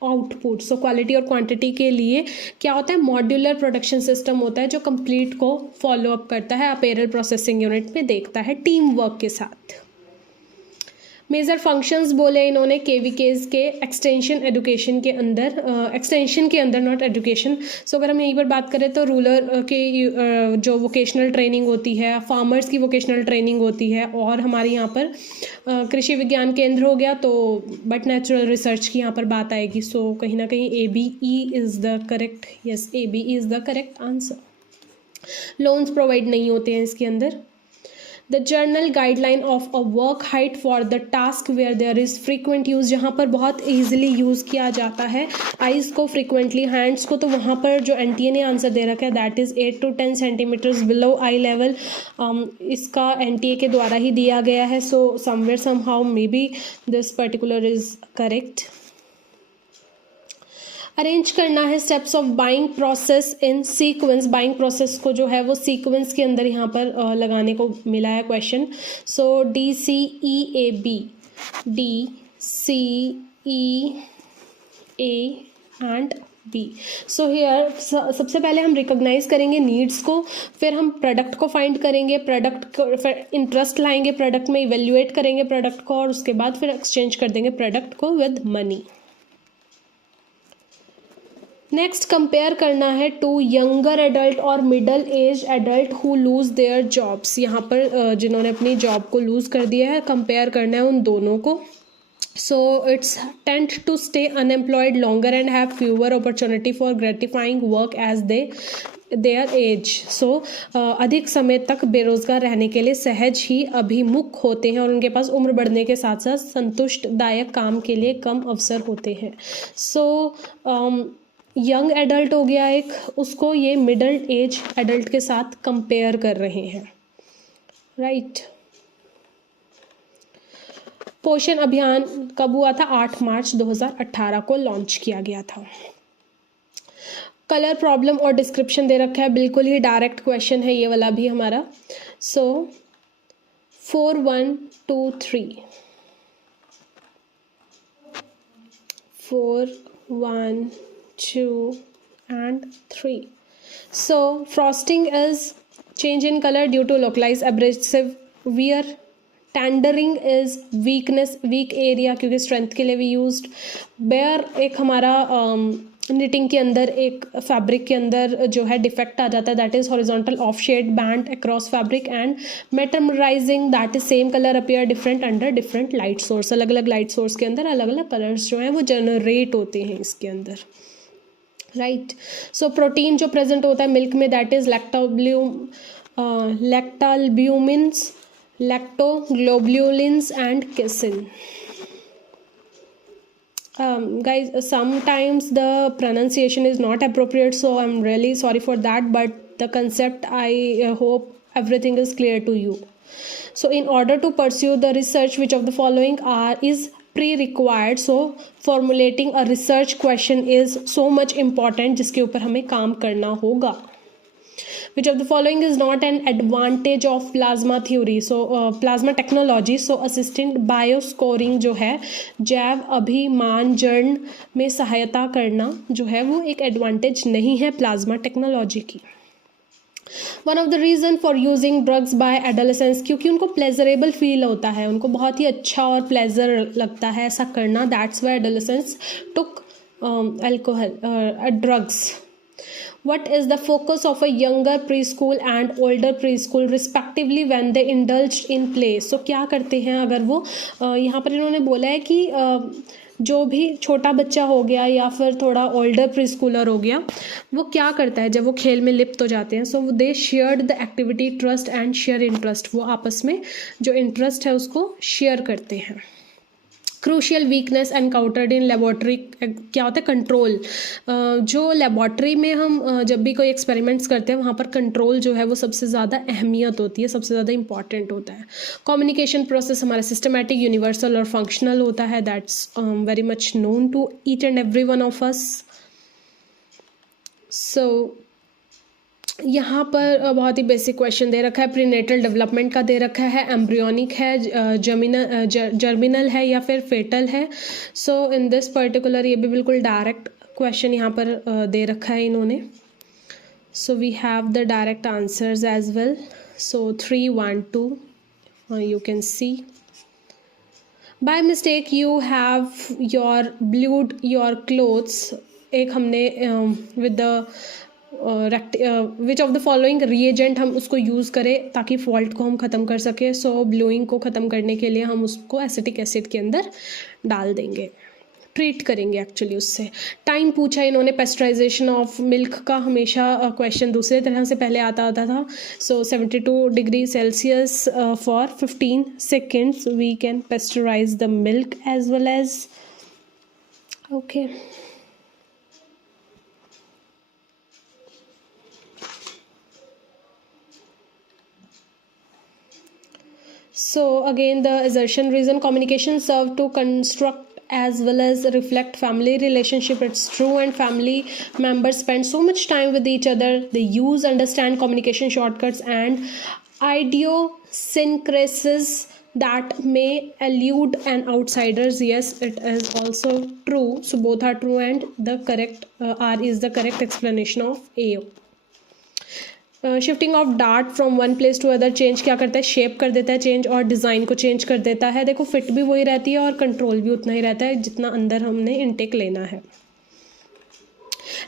output? So quality और क्वांटिटी के लिए क्या होता है? मॉड्यूलर प्रोडक्शन सिस्टम होता है जो कंप्लीट को फॉलो अप करता है, अपेरल प्रोसेसिंग यूनिट में देखता है टीम वर्क के साथ। मेजर फंक्शंस बोले इन्होंने KVKs के एक्सटेंशन एजुकेशन के अंदर, एक्सटेंशन के अंदर नॉट एजुकेशन। सो अगर हम यहीं पर बात करें तो रूरल के जो वोकेशनल ट्रेनिंग होती है, फार्मर्स की वोकेशनल ट्रेनिंग होती है, और हमारे यहाँ पर कृषि विज्ञान केंद्र हो गया, तो बट नेचुरल रिसर्च की यहाँ पर बात आएगी। सो कहीं ना कहीं ABE is the correct, yes ABE is the correct answer. Loans provide नहीं होते हैं इसके अंदर। The general guideline of a work height for the task where there is frequent use, जहाँ पर बहुत ईजिली यूज़ किया जाता है आइज़ को फ्रीक्वेंटली, हैंड्स को, तो वहाँ पर जो NTA ने आंसर दे रखा है that is 8 to 10 centimetres below eye level. इसका NTA के द्वारा ही दिया गया है। So somewhere somehow may be this particular is correct. Arrange करना है steps of buying process in sequence. Buying process को जो है वो सीक्वेंस के अंदर यहाँ पर लगाने को मिला है question. So DCEAB, and B। So here सबसे पहले हम रिकॉग्नाइज करेंगे नीड्स को, फिर हम प्रोडक्ट को फाइंड करेंगे, प्रोडक्ट को फिर इंटरेस्ट लाएंगे प्रोडक्ट में, इवेल्युएट करेंगे प्रोडक्ट को, और उसके बाद फिर एक्सचेंज कर देंगे प्रोडक्ट को विद मनी। नेक्स्ट कंपेयर करना है टू यंगर एडल्ट और middle age adult who lose their jobs. यहाँ पर जिन्होंने अपनी जॉब को लूज़ कर दिया है, कंपेयर करना है उन दोनों को। So it's tend to stay unemployed longer and have fewer opportunity for gratifying work as their age. So अधिक समय तक बेरोजगार रहने के लिए सहज ही अभिमुख होते हैं और उनके पास उम्र बढ़ने के साथ साथ संतुष्टदायक काम के लिए कम अवसर होते हैं। So यंग एडल्ट हो गया एक, उसको ये मिडल एज एडल्ट के साथ कंपेयर कर रहे हैं, राइट। पोषण अभियान कब हुआ था? 8 मार्च 2018 को लॉन्च किया गया था। कलर प्रॉब्लम और डिस्क्रिप्शन दे रखा है, बिल्कुल ही डायरेक्ट क्वेश्चन है ये वाला भी हमारा। सो 4 1 2 3 4 1 2 and 3. So frosting is change in color due to localized abrasive wear. Tendering is weakness, weak area, क्योंकि स्ट्रेंथ के लिए भी यूज्ड। बेयर एक हमारा निटिंग के अंदर एक फैब्रिक के अंदर जो है डिफेक्ट आ जाता है, that is horizontal of shade band across fabric. And metamerising, that is same colour appear different under different light source. अलग अलग लाइट सोर्स के अंदर अलग अलग कलर्स जो हैं वो जनरेट होते हैं इसके अंदर, राइट। सो प्रोटीन जो प्रेजेंट होता है मिल्क में, that is lactalbumins, lactoglobulins and casein. Guys, sometimes the pronunciation is not appropriate, so I'm really sorry for that, but the concept, I hope everything is clear to you. So in order to pursue the research, which of the following is pre-required? So formulating a research question is so much important, जिसके ऊपर हमें काम करना होगा। Which of the following is not an advantage of plasma theory? So plasma technology. So assistant bioscoring जो है, जैव अभिमानजन में सहायता करना जो है वो एक एडवांटेज नहीं है प्लाज्मा टेक्नोलॉजी की। One of the reason for using drugs bye adolescence, क्योंकि उनको प्लेजरेबल फील होता है, उनको बहुत ही अच्छा और प्लेजर लगता है ऐसा करना। That's why adolescence took alcohol drugs. What is the focus of a younger preschool and older preschool respectively when they indulged in play? So क्या करते हैं अगर वो यहाँ पर इन्होंने बोला है कि जो भी छोटा बच्चा हो गया या फिर थोड़ा ओल्डर प्री स्कूलर हो गया, वो क्या करता है जब वो खेल में लिप्त हो जाते हैं? So they shared the activity trust and share interest. वो आपस में जो इंटरेस्ट है उसको शेयर करते हैं। Crucial weakness encountered in laboratory, क्या होता है? कंट्रोल। जो लेबोरेटरी में हम जब भी कोई एक्सपेरिमेंट्स करते हैं वहाँ पर कंट्रोल जो है वो सबसे ज़्यादा अहमियत होती है, सबसे ज़्यादा इंपॉर्टेंट होता है। कम्युनिकेशन प्रोसेस हमारा सिस्टमैटिक, यूनिवर्सल और फंक्शनल होता है, that's very much known to each and every one of us. So यहाँ पर बहुत ही बेसिक क्वेश्चन दे रखा है, प्रीनेटल डेवलपमेंट का दे रखा है, एम्ब्रियोनिक है, जर्मिनल है या फिर फेटल है। सो इन दिस पर्टिकुलर ये भी बिल्कुल डायरेक्ट क्वेश्चन यहाँ पर दे रखा है इन्होंने। So we have the direct answers as well. So 3 1 2 you can see. By mistake you have blued your clothes। एक हमने with the which of the following reagent हम उसको यूज़ करें ताकि फॉल्ट को हम ख़त्म कर सकें। सो ब्लूइंग को ख़त्म करने के लिए हम उसको एसिटिक एसिड के अंदर डाल देंगे, ट्रीट करेंगे एक्चुअली उससे। टाइम पूछा इन्होंने, पेस्चराइजेशन ऑफ मिल्क का हमेशा क्वेश्चन दूसरे तरह से पहले आता था। So 72 degree Celsius for 15 seconds we can pasteurise the milk as well as. Okay, so again the assertion reason, communication serve to construct as well as reflect family relationship. It's true, and family members spend so much time with each other, they use understand communication shortcuts and idiosyncrasies that may elude an outsiders. Yes, it is also true. So both are true, and the correct R is the correct explanation of A. Shifting of dart from one place to other, change क्या करता है? Shape कर देता है change, और design को change कर देता है। देखो फिट भी वही रहती है और कंट्रोल भी उतना ही रहता है जितना अंदर हमने इनटेक लेना है।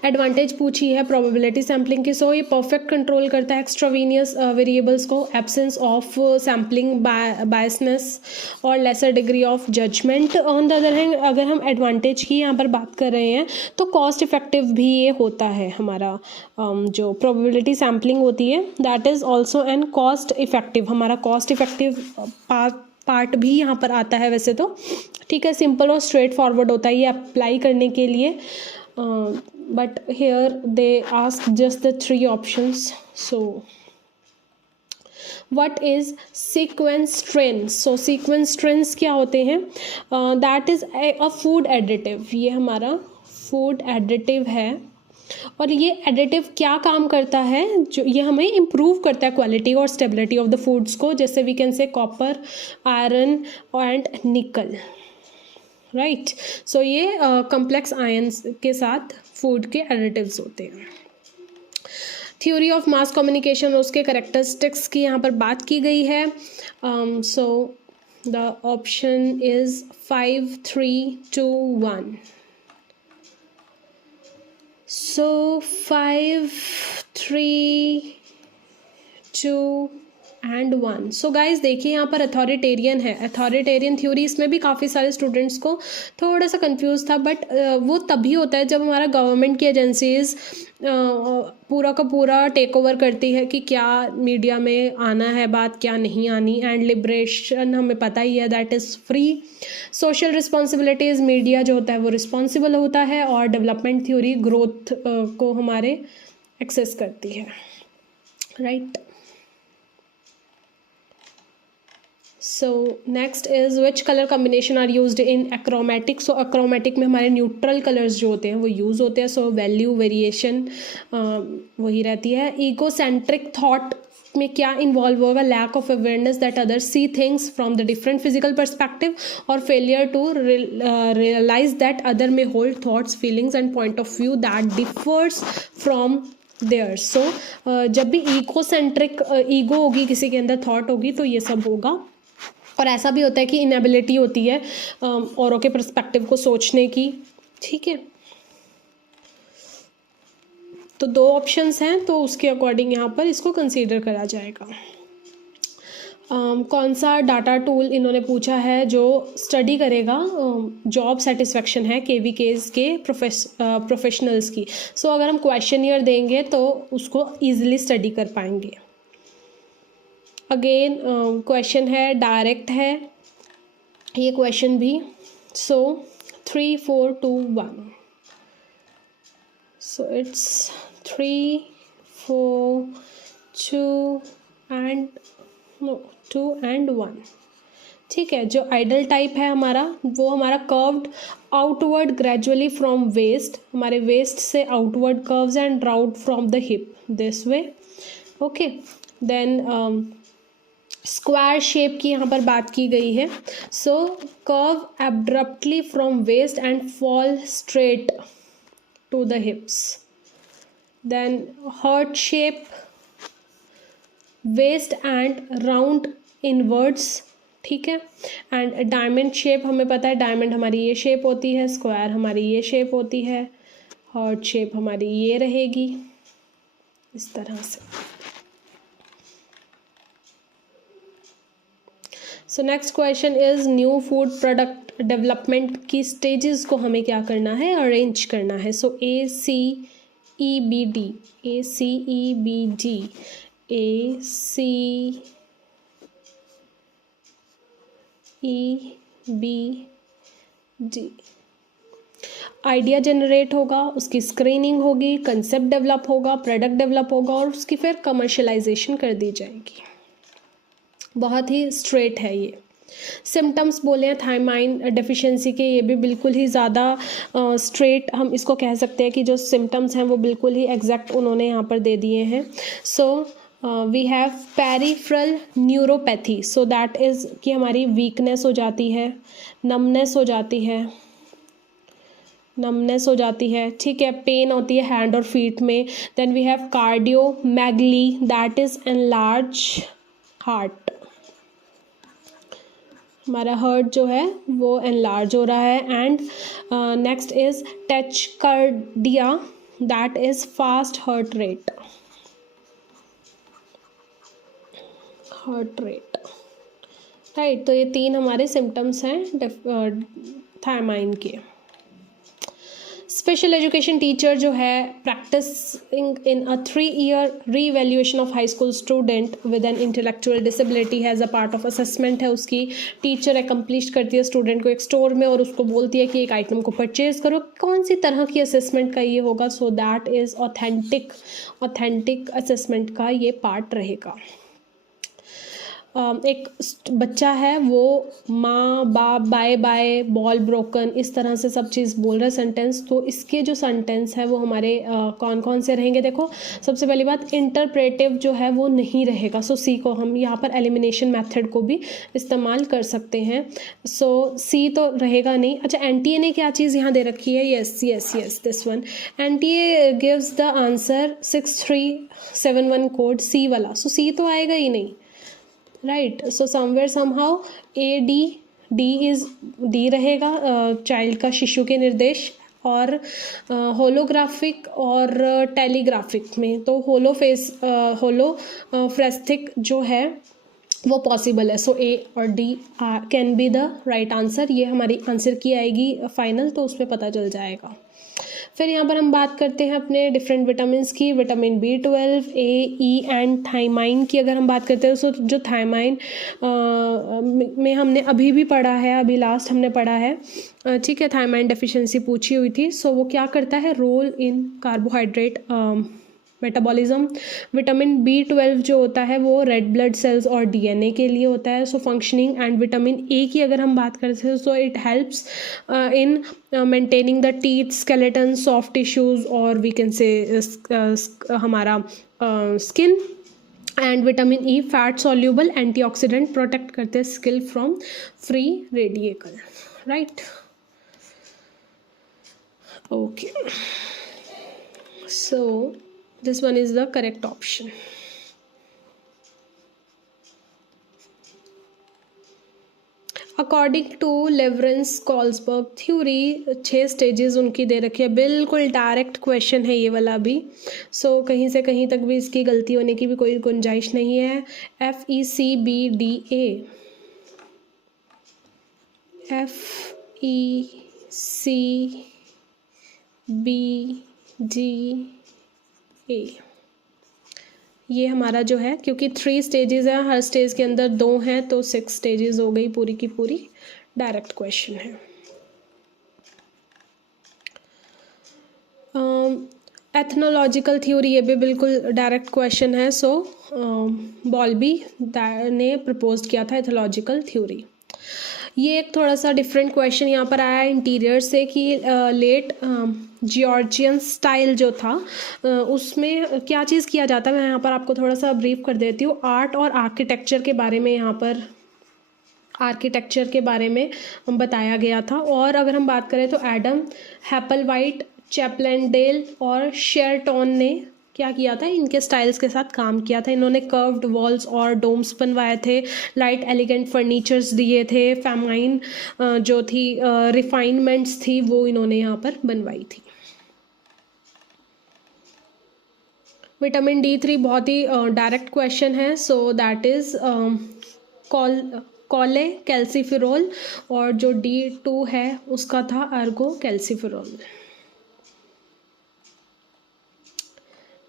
एडवांटेज पूछी है प्रोबेबिलिटी सैम्पलिंग की। सो ये परफेक्ट कंट्रोल करता है एक्स्ट्रावीनियस वेरिएबल्स को, एब्सेंस ऑफ सैम्पलिंग बायसनेस और lesser degree of judgement. On the other hand अगर हम एडवांटेज की यहाँ पर बात कर रहे हैं तो कॉस्ट इफेक्टिव भी ये होता है हमारा जो प्रोबेबिलिटी सैम्पलिंग होती है that is also N cost effective, हमारा कॉस्ट इफेक्टिव पार्ट भी यहाँ पर आता है वैसे तो, ठीक है। सिंपल और स्ट्रेट फॉरवर्ड होता है ये अप्लाई करने के लिए, but here they ask just the 3 options. So what is sequence trends? So sequence trends क्या होते हैं? That is a food additive, ये हमारा फूड एडिटिव है और ये एडिटिव क्या काम करता है, जो ये हमें इम्प्रूव करता है क्वालिटी और स्टेबिलिटी ऑफ द फूड्स को, जैसे we can say copper, iron and nickel, right. So ये कॉम्प्लेक्स आयंस के साथ फूड के एडिटिव्स होते हैं। थ्योरी ऑफ मास कम्युनिकेशन और उसके करेक्टरिस्टिक्स की यहाँ पर बात की गई है। So the option is 5, 3, 2, 1। So 5, 3, 2 and 1। So guys देखिए यहाँ पर अथॉरिटेरियन है, अथॉरिटेरियन थ्योरी, इसमें भी काफ़ी सारे स्टूडेंट्स को थोड़ा सा कंफ्यूज था, बट वो तभी होता है जब हमारा गवर्नमेंट की एजेंसीज पूरा का पूरा टेक ओवर करती है कि क्या मीडिया में आना है बात, क्या नहीं आनी। एंड लिबरेशन हमें पता ही है that is free. Social responsibilities, media जो होता है वो रिस्पॉन्सिबल होता है, और डेवलपमेंट थ्योरी ग्रोथ को हमारे एक्सेस करती है, right. So next is which colour combination are used in achromatic. So achromatic में हमारे न्यूट्रल कलर्स जो होते हैं वो यूज़ होते हैं। सो वैल्यू वेरिएशन वही रहती है। ईगोसेंट्रिक थॉट में क्या इन्वॉल्व होगा, lack of awareness that others see things from the different physical perspective, और failure to realise that other may hold thoughts, feelings and point of view that differs from their. So जब भी egocentric ego होगी, किसी के अंदर thought होगी, तो ये सब होगा। और ऐसा भी होता है कि इनएबिलिटी होती है औरों के पर्सपेक्टिव को सोचने की, ठीक है। तो 2 ऑप्शंस हैं, तो उसके अकॉर्डिंग यहाँ पर इसको कंसीडर करा जाएगा। कौन सा डाटा टूल इन्होंने पूछा है जो स्टडी करेगा जॉब सेटिस्फेक्शन है केवीकेज के प्रोफेशनल्स की। सो अगर हम क्वेश्चनियर देंगे तो उसको ईजिली स्टडी कर पाएंगे। अगेन क्वेश्चन है, डायरेक्ट है ये क्वेश्चन भी। सो 3, 4, 2, 1। सो इट्स 3, 4, 2 एंड 1, ठीक है। जो आइडल टाइप है हमारा, वो हमारा curved outward gradually from waist, हमारे वेस्ट से outward curves and round from the hip this way, okay. Then square shape की यहाँ पर बात की गई है। सो curve abruptly from waist and fall straight to the hips. Then heart shape, waist and round inwards, ठीक है। एंड डायमंड शेप, हमें पता है डायमंड हमारी ये शेप होती है, स्क्वायर हमारी ये शेप होती है, हार्ट शेप हमारी ये रहेगी इस तरह से। So next question is new food product development की स्टेजेस को हमें क्या करना है, अरेंज करना है। सो ACEBD, ACEBD, ACEBD। Idea generate होगा, उसकी स्क्रीनिंग होगी, कंसेप्ट डेवलप होगा, प्रोडक्ट डेवलप होगा, और उसकी फिर कमर्शलाइजेशन कर दी जाएगी। बहुत ही स्ट्रेट है ये। सिम्टम्स बोले हैं थायमाइन डेफिशिएंसी के, ये भी बिल्कुल ही ज़्यादा स्ट्रेट हम इसको कह सकते हैं कि जो सिम्टम्स हैं वो बिल्कुल ही एग्जैक्ट उन्होंने यहाँ पर दे दिए हैं। So we have peripheral neuropathy. So that is कि हमारी वीकनेस हो जाती है, नमनेस हो जाती है, नमनेस हो जाती है, ठीक है। पेन होती है हैंड और फीट में। Then we have cardiomegaly, that is enlarge heart, हमारा हार्ट जो है वो एनलार्ज हो रहा है। And next is tachycardia, that is fast heart rate, right. तो ये 3 हमारे सिम्टम्स हैं थायमाइन के। स्पेशल एजुकेशन टीचर जो है practising in a 3-year revaluation of high school student with an intellectual disability has a part of assessment है उसकी। Teacher accomplish करती है स्टूडेंट को एक स्टोर में और उसको बोलती है कि एक आइटम को परचेज करो। कौन सी तरह की असेसमेंट का ये होगा? सो दैट इज़ ऑथेंटिक असेसमेंट का ये पार्ट रहेगा। एक बच्चा है वो माँ बाप बाय बाय बॉल ब्रोकन इस तरह से सब चीज़ बोल रहा है सेंटेंस। तो इसके जो सेंटेंस है वो हमारे कौन कौन से रहेंगे? देखो, सबसे पहली बात इंटरप्रेटिव जो है वो नहीं रहेगा। सो सी को हम यहाँ पर एलिमिनेशन मेथड को भी इस्तेमाल कर सकते हैं। सो सी तो रहेगा नहीं। अच्छा, एनटीए ने क्या चीज़ यहाँ दे रखी है? Yes this one. NTA gives the answer 6371 code C वाला। सो सी तो आएगा ही नहीं, right. So somewhere somehow D रहेगा चाइल्ड का, शिशु के निर्देश। और होलोग्राफिक और टेलीग्राफिक में तो होलोफ्रेस्थिक जो है वो पॉसिबल है। सो ए और D can be the right answer. ये हमारी आंसर की आएगी फाइनल, तो उस पर पता चल जाएगा। फिर यहाँ पर हम बात करते हैं अपने डिफरेंट विटामिन्स की। Vitamin B12, A, E and thiamine की अगर हम बात करते हैं, सो जो थायमाइन में हमने अभी भी पढ़ा है, अभी लास्ट हमने पढ़ा है, ठीक है। थायमाइन डेफिशिएंसी पूछी हुई थी। सो वो क्या करता है? Role in carbohydrate metabolism. Vitamin B12 जो होता है वो रेड ब्लड सेल्स और DNA के लिए होता है। So functioning. And vitamin A की अगर हम बात करते हैं, so it helps in maintaining the teeth, skeleton, soft tissues और वी कैन से हमारा skin. And vitamin E fat soluble antioxidant, protect करते हैं skin from free radical, right. Okay, so this one is the correct option. According to Lawrence Kohlberg theory 6 stages उनकी दे रखी है। बिल्कुल direct question है ये वाला भी। सो कहीं से कहीं तक भी इसकी गलती होने की भी कोई गुंजाइश नहीं है। FECBDA, FECBDA ये हमारा जो है, क्योंकि 3 स्टेजेस हैं, हर स्टेज के अंदर 2 हैं, तो 6 स्टेजेस हो गई पूरी की पूरी। डायरेक्ट क्वेश्चन है। एथनोलॉजिकल थ्योरी, ये भी बिल्कुल डायरेक्ट क्वेश्चन है। सो बॉल्बी ने प्रपोज किया था एथनोलॉजिकल थ्योरी। ये एक थोड़ा सा डिफरेंट क्वेश्चन यहाँ पर आया है इंटीरियर से कि लेट जॉर्जियन स्टाइल जो था उसमें क्या चीज़ किया जाता है। मैं यहाँ पर आपको थोड़ा सा ब्रीफ कर देती हूँ। आर्ट और आर्किटेक्चर के बारे में यहाँ पर बताया गया था। और अगर हम बात करें तो एडम हैपलवाइट, चैपलेंडेल और शेरटॉन ने क्या किया था? इनके स्टाइल्स के साथ काम किया था। इन्होंने कर्व्ड वॉल्स और डोम्स बनवाए थे, लाइट एलिगेंट फर्नीचर्स दिए थे, फेमाइन जो थी रिफाइनमेंट्स थी वो इन्होंने यहाँ पर बनवाई थी। विटामिन D3 बहुत ही डायरेक्ट क्वेश्चन है। सो दैट इज़ कॉले कैल्सीफिरोल, और जो D2 है उसका था Ergo calciferol.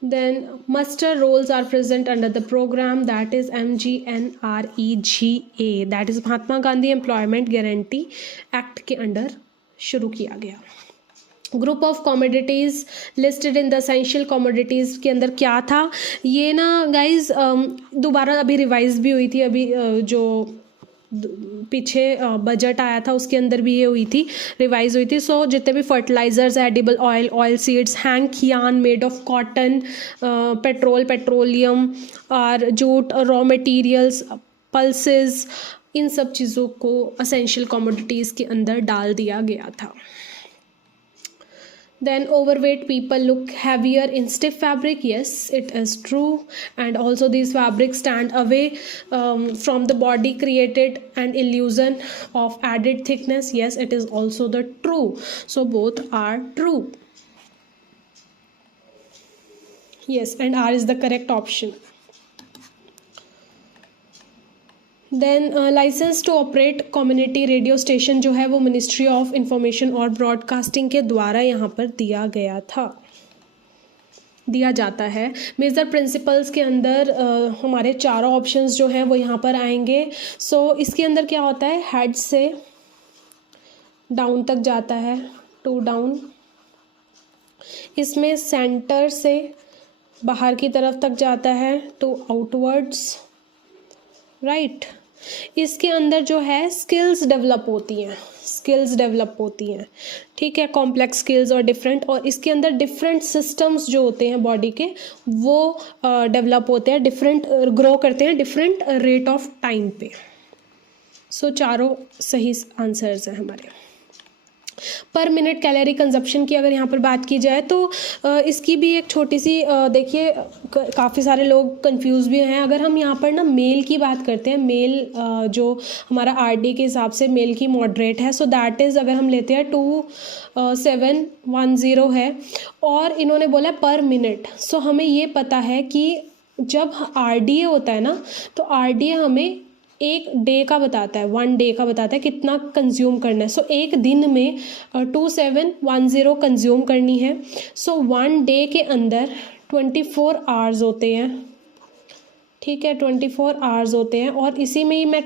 Then muster roles are present under the program, that is MGNREGA, that is Mahatma Gandhi employment guarantee act के अंडर शुरू किया गया। Group of commodities listed in the essential commodities के अंदर क्या था? ये ना गाइज दोबारा अभी रिवाइज भी हुई थी। अभी जो पीछे बजट आया था उसके अंदर भी ये हुई थी, रिवाइज हुई थी। सो जितने भी fertilisers, edible oil, oil seeds, hank yarn made of cotton, petroleum और जूट, रॉ मटेरियल्स, पल्सेस, इन सब चीज़ों को एसेंशियल कमोडिटीज़ के अंदर डाल दिया गया था। Then overweight people look heavier in stiff fabric. Yes, it is true. And also these fabrics stand away from the body, created an illusion of added thickness. Yes, it is also the true. So both are true. Yes, and R is the correct option. Then licence to operate community radio station जो है वो ministry of information और broadcasting के द्वारा यहाँ पर दिया जाता है। मेजर प्रिंसिपल्स के अंदर हमारे चारों ऑप्शंस जो हैं वो यहाँ पर आएंगे। सो इसके अंदर क्या होता है, हेड से डाउन तक जाता है, टू डाउन। इसमें सेंटर से बाहर की तरफ तक जाता है, टू आउटवर्ड्स, राइट। इसके अंदर जो है स्किल्स डेवलप होती हैं, ठीक है, कॉम्प्लेक्स स्किल्स और डिफरेंट, और इसके अंदर डिफरेंट सिस्टम्स जो होते हैं बॉडी के वो डेवलप होते हैं, डिफरेंट ग्रो करते हैं डिफरेंट रेट ऑफ टाइम पे। सो चारों सही आंसर्स हैं हमारे। पर मिनट कैलोरी कंजप्शन की अगर यहाँ पर बात की जाए तो इसकी भी एक छोटी सी देखिए, काफ़ी सारे लोग कंफ्यूज भी हैं। अगर हम यहाँ पर ना मेल की बात करते हैं, मेल जो हमारा आरडी के हिसाब से मेल की मॉडरेट है, सो दैट इज़ अगर हम लेते हैं 2710 है, और इन्होंने बोला पर मिनट। सो हमें ये पता है कि जब आरडीए होता है ना, तो आरडीए हमें एक डे का बताता है, 1 डे का बताता है कितना कंज्यूम करना है। सो एक दिन में 2710 कंज्यूम करनी है। सो 1 डे के अंदर 24 आवर्स होते हैं, ठीक है, 24 आवर्स होते हैं, और इसी में ही मैं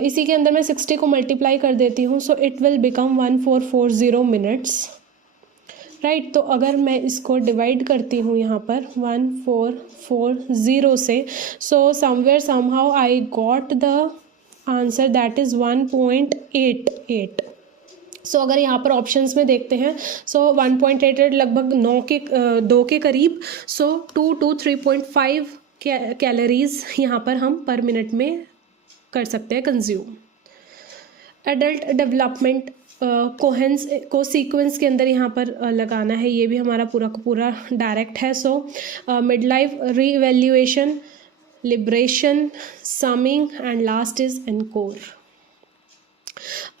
इसी के अंदर मैं 60 को मल्टीप्लाई कर देती हूँ। So it will become 1440 minutes, right. तो अगर मैं इसको डिवाइड करती हूँ यहाँ पर 1440 से, सो somewhere somehow I got the answer that is 1.88। सो अगर यहाँ पर ऑप्शंस में देखते हैं, सो 1.88 लगभग 2 के करीब। सो 2 to 3.5 कैलोरीज यहाँ पर हम पर मिनट में कर सकते हैं कंज्यूम। एडल्ट डेवलपमेंट कोहेंस को सीक्वेंस के अंदर यहाँ पर लगाना है, ये भी हमारा पूरा का पूरा डायरेक्ट है। So mid life revaluation, liberation, summing and last is encore.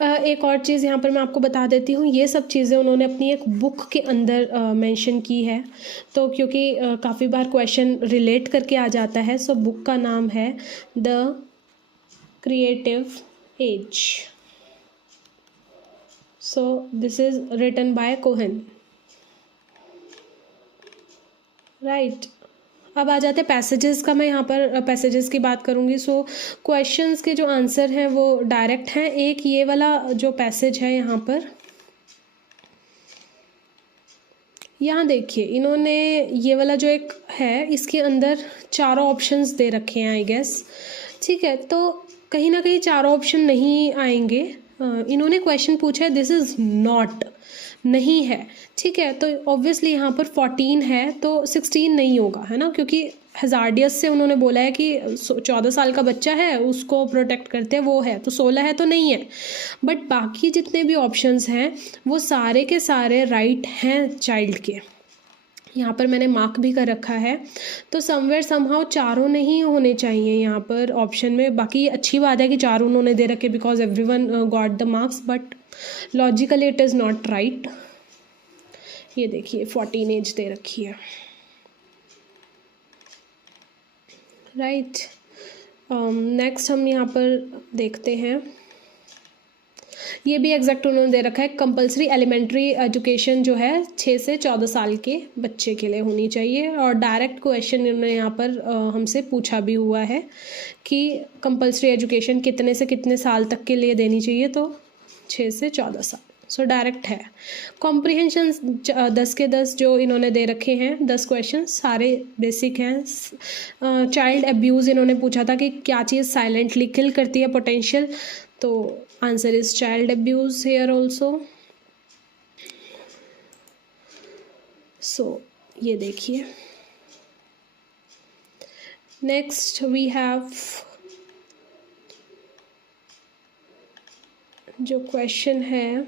एक और चीज़ यहाँ पर मैं आपको बता देती हूँ, ये सब चीज़ें उन्होंने अपनी एक बुक के अंदर मेंशन की है, तो क्योंकि काफ़ी बार क्वेश्चन रिलेट करके आ जाता है। सो बुक का नाम है the creative age. So this is written by Cohen, right। अब आ जाते हैं पैसेजेस का। मैं यहाँ पर पैसेजेस की बात करूँगी। सो क्वेश्चंस के जो आंसर हैं वो डायरेक्ट हैं। एक ये वाला जो पैसेज है यहाँ पर, यहाँ देखिए इन्होंने ये वाला जो एक है, इसके अंदर चारों ऑप्शंस दे रखे हैं आई गेस, ठीक है। तो कहीं ना कहीं चारों ऑप्शन नहीं आएंगे। इन्होंने क्वेश्चन पूछा है दिस इज़ नॉट, नहीं है, ठीक है। तो ऑब्वियसली यहाँ पर 14 है तो 16 नहीं होगा, है ना, क्योंकि हज़ार्डियस से उन्होंने बोला है कि 14 साल का बच्चा है उसको प्रोटेक्ट करते हैं, वो है, तो 16 है तो नहीं है। बट बाकी जितने भी ऑप्शंस हैं वो सारे के सारे राइट हैं चाइल्ड के। यहाँ पर मैंने मार्क भी कर रखा है। तो समवेयर समहाउ चारों नहीं होने चाहिए यहाँ पर ऑप्शन में। बाकी अच्छी बात है कि चारों उन्होंने दे रखे because everyone got the marks, but logically it is not right. ये देखिए 14 एज दे रखी है, राइट। नेक्स्ट हम यहाँ पर देखते हैं, ये भी एग्जैक्ट उन्होंने दे रखा है, कंपलसरी एलिमेंट्री एजुकेशन जो है 6 से 14 साल के बच्चे के लिए होनी चाहिए। और डायरेक्ट क्वेश्चन इन्होंने यहाँ पर हमसे पूछा भी हुआ है कि कंपलसरी एजुकेशन कितने से कितने साल तक के लिए देनी चाहिए, तो 6 से 14 साल। सो डायरेक्ट है। कॉम्प्रिहेंशन 10 के 10 जो इन्होंने दे रखे हैं, 10 क्वेश्चन सारे बेसिक हैं। चाइल्ड अब्यूज़ इन्होंने पूछा था कि क्या चीज़ साइलेंटली किल करती है पोटेंशियल, तो answer is child abuse here also. So ये देखिए, नेक्स्ट वी हैव जो क्वेश्चन है,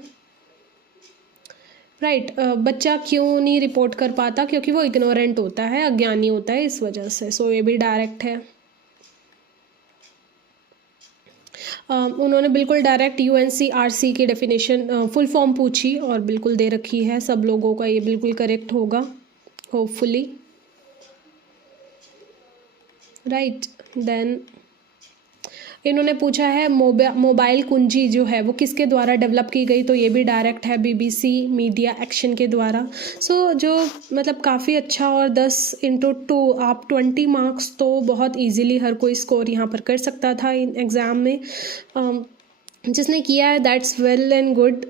राइट, बच्चा क्यों नहीं रिपोर्ट कर पाता, क्योंकि वो इग्नोरेंट होता है, अज्ञानी होता है, इस वजह से। सो ये भी डायरेक्ट है। उन्होंने बिल्कुल डायरेक्ट UNCRC की डेफिनेशन फुल फॉर्म पूछी और बिल्कुल दे रखी है सब लोगों का, ये बिल्कुल करेक्ट होगा होपफुली। राइट। देन इन्होंने पूछा है मोबाइल कुंजी जो है वो किसके द्वारा डेवलप की गई, तो ये भी डायरेक्ट है BBC मीडिया एक्शन के द्वारा। सो जो मतलब काफ़ी अच्छा, और 10×2 आप 20 मार्क्स तो बहुत इजीली हर कोई स्कोर यहाँ पर कर सकता था इन एग्ज़ाम में। जिसने किया है that's well and good,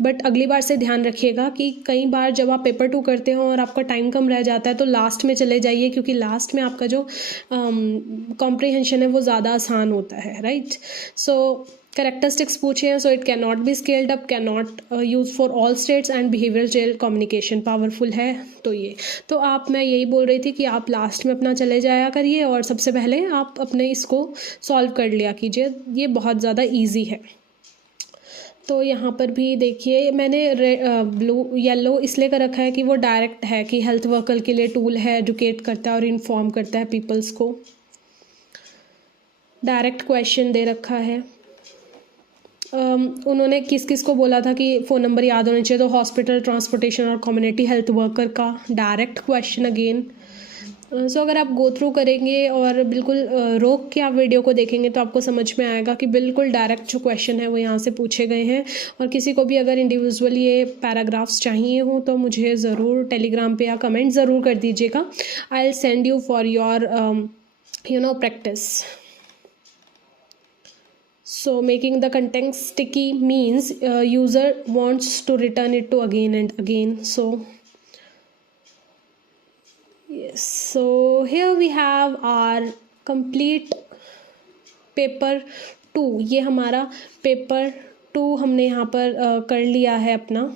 but अगली बार से ध्यान रखिएगा कि कई बार जब आप पेपर 2 करते हो और आपका टाइम कम रह जाता है तो लास्ट में चले जाइए, क्योंकि लास्ट में आपका जो कॉम्प्रिहेंशन है वो ज़्यादा आसान होता है, राइट। सो कैरेक्टरिस्टिक्स पूछे हैं, so it can not be scaled up, can not use for all states and behavioural jail communication powerful है। तो ये तो मैं यही बोल रही थी कि आप लास्ट में अपना चले जाया करिए और सबसे पहले आप अपने इसको सॉल्व कर लिया कीजिए, ये बहुत ज़्यादा ईजी है। तो यहाँ पर भी देखिए मैंने ब्लू येलो इसलिए कर रखा है कि वो डायरेक्ट है, कि हेल्थ वर्कर के लिए टूल है, एजुकेट करता है और इन्फॉर्म करता है पीपल्स को। डायरेक्ट क्वेश्चन दे रखा है। उन्होंने किस किस को बोला था कि फ़ोन नंबर याद होने चाहिए, तो हॉस्पिटल, ट्रांसपोर्टेशन और कम्युनिटी हेल्थ वर्कर का डायरेक्ट क्वेश्चन अगेन। सो अगर आप गो थ्रू करेंगे और बिल्कुल रोक के आप वीडियो को देखेंगे तो आपको समझ में आएगा कि बिल्कुल डायरेक्ट जो क्वेश्चन है वो यहाँ से पूछे गए हैं। और किसी को भी अगर इंडिविजुअल ये पैराग्राफ्स चाहिए हों तो मुझे ज़रूर टेलीग्राम पे या कमेंट ज़रूर कर दीजिएगा। I will send you for your practice. So making the content sticky means user wants to return it to again and again. So yes, so here we have our complete paper 2। ये हमारा paper 2 हमने यहाँ पर कर लिया है अपना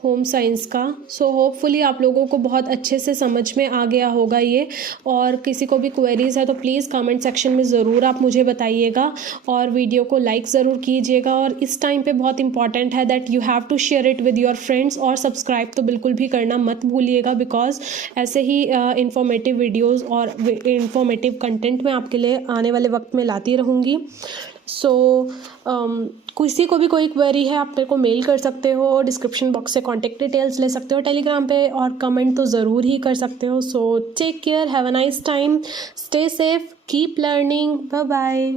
home science का। सो होपफुली आप लोगों को बहुत अच्छे से समझ में आ गया होगा ये। और किसी को भी क्वेरीज़ है तो प्लीज़ कमेंट सेक्शन में ज़रूर आप मुझे बताइएगा और वीडियो को लाइक ज़रूर कीजिएगा। और इस टाइम पे बहुत इंपॉर्टेंट है that you have to share it with your friends, और सब्सक्राइब तो बिल्कुल भी करना मत भूलिएगा, बिकॉज ऐसे ही इंफॉर्मेटिव वीडियोज़ और इंफॉर्मेटिव कंटेंट मैं आपके लिए आने वाले वक्त में लाती रहूँगी। सो किसी को भी कोई क्वेरी है आप मेरे को मेल कर सकते हो, डिस्क्रिप्शन बॉक्स से कॉन्टेक्ट डिटेल्स ले सकते हो टेलीग्राम पे, और कमेंट तो ज़रूर ही कर सकते हो। So take care, have a nice time, stay safe, keep learning, bye bye.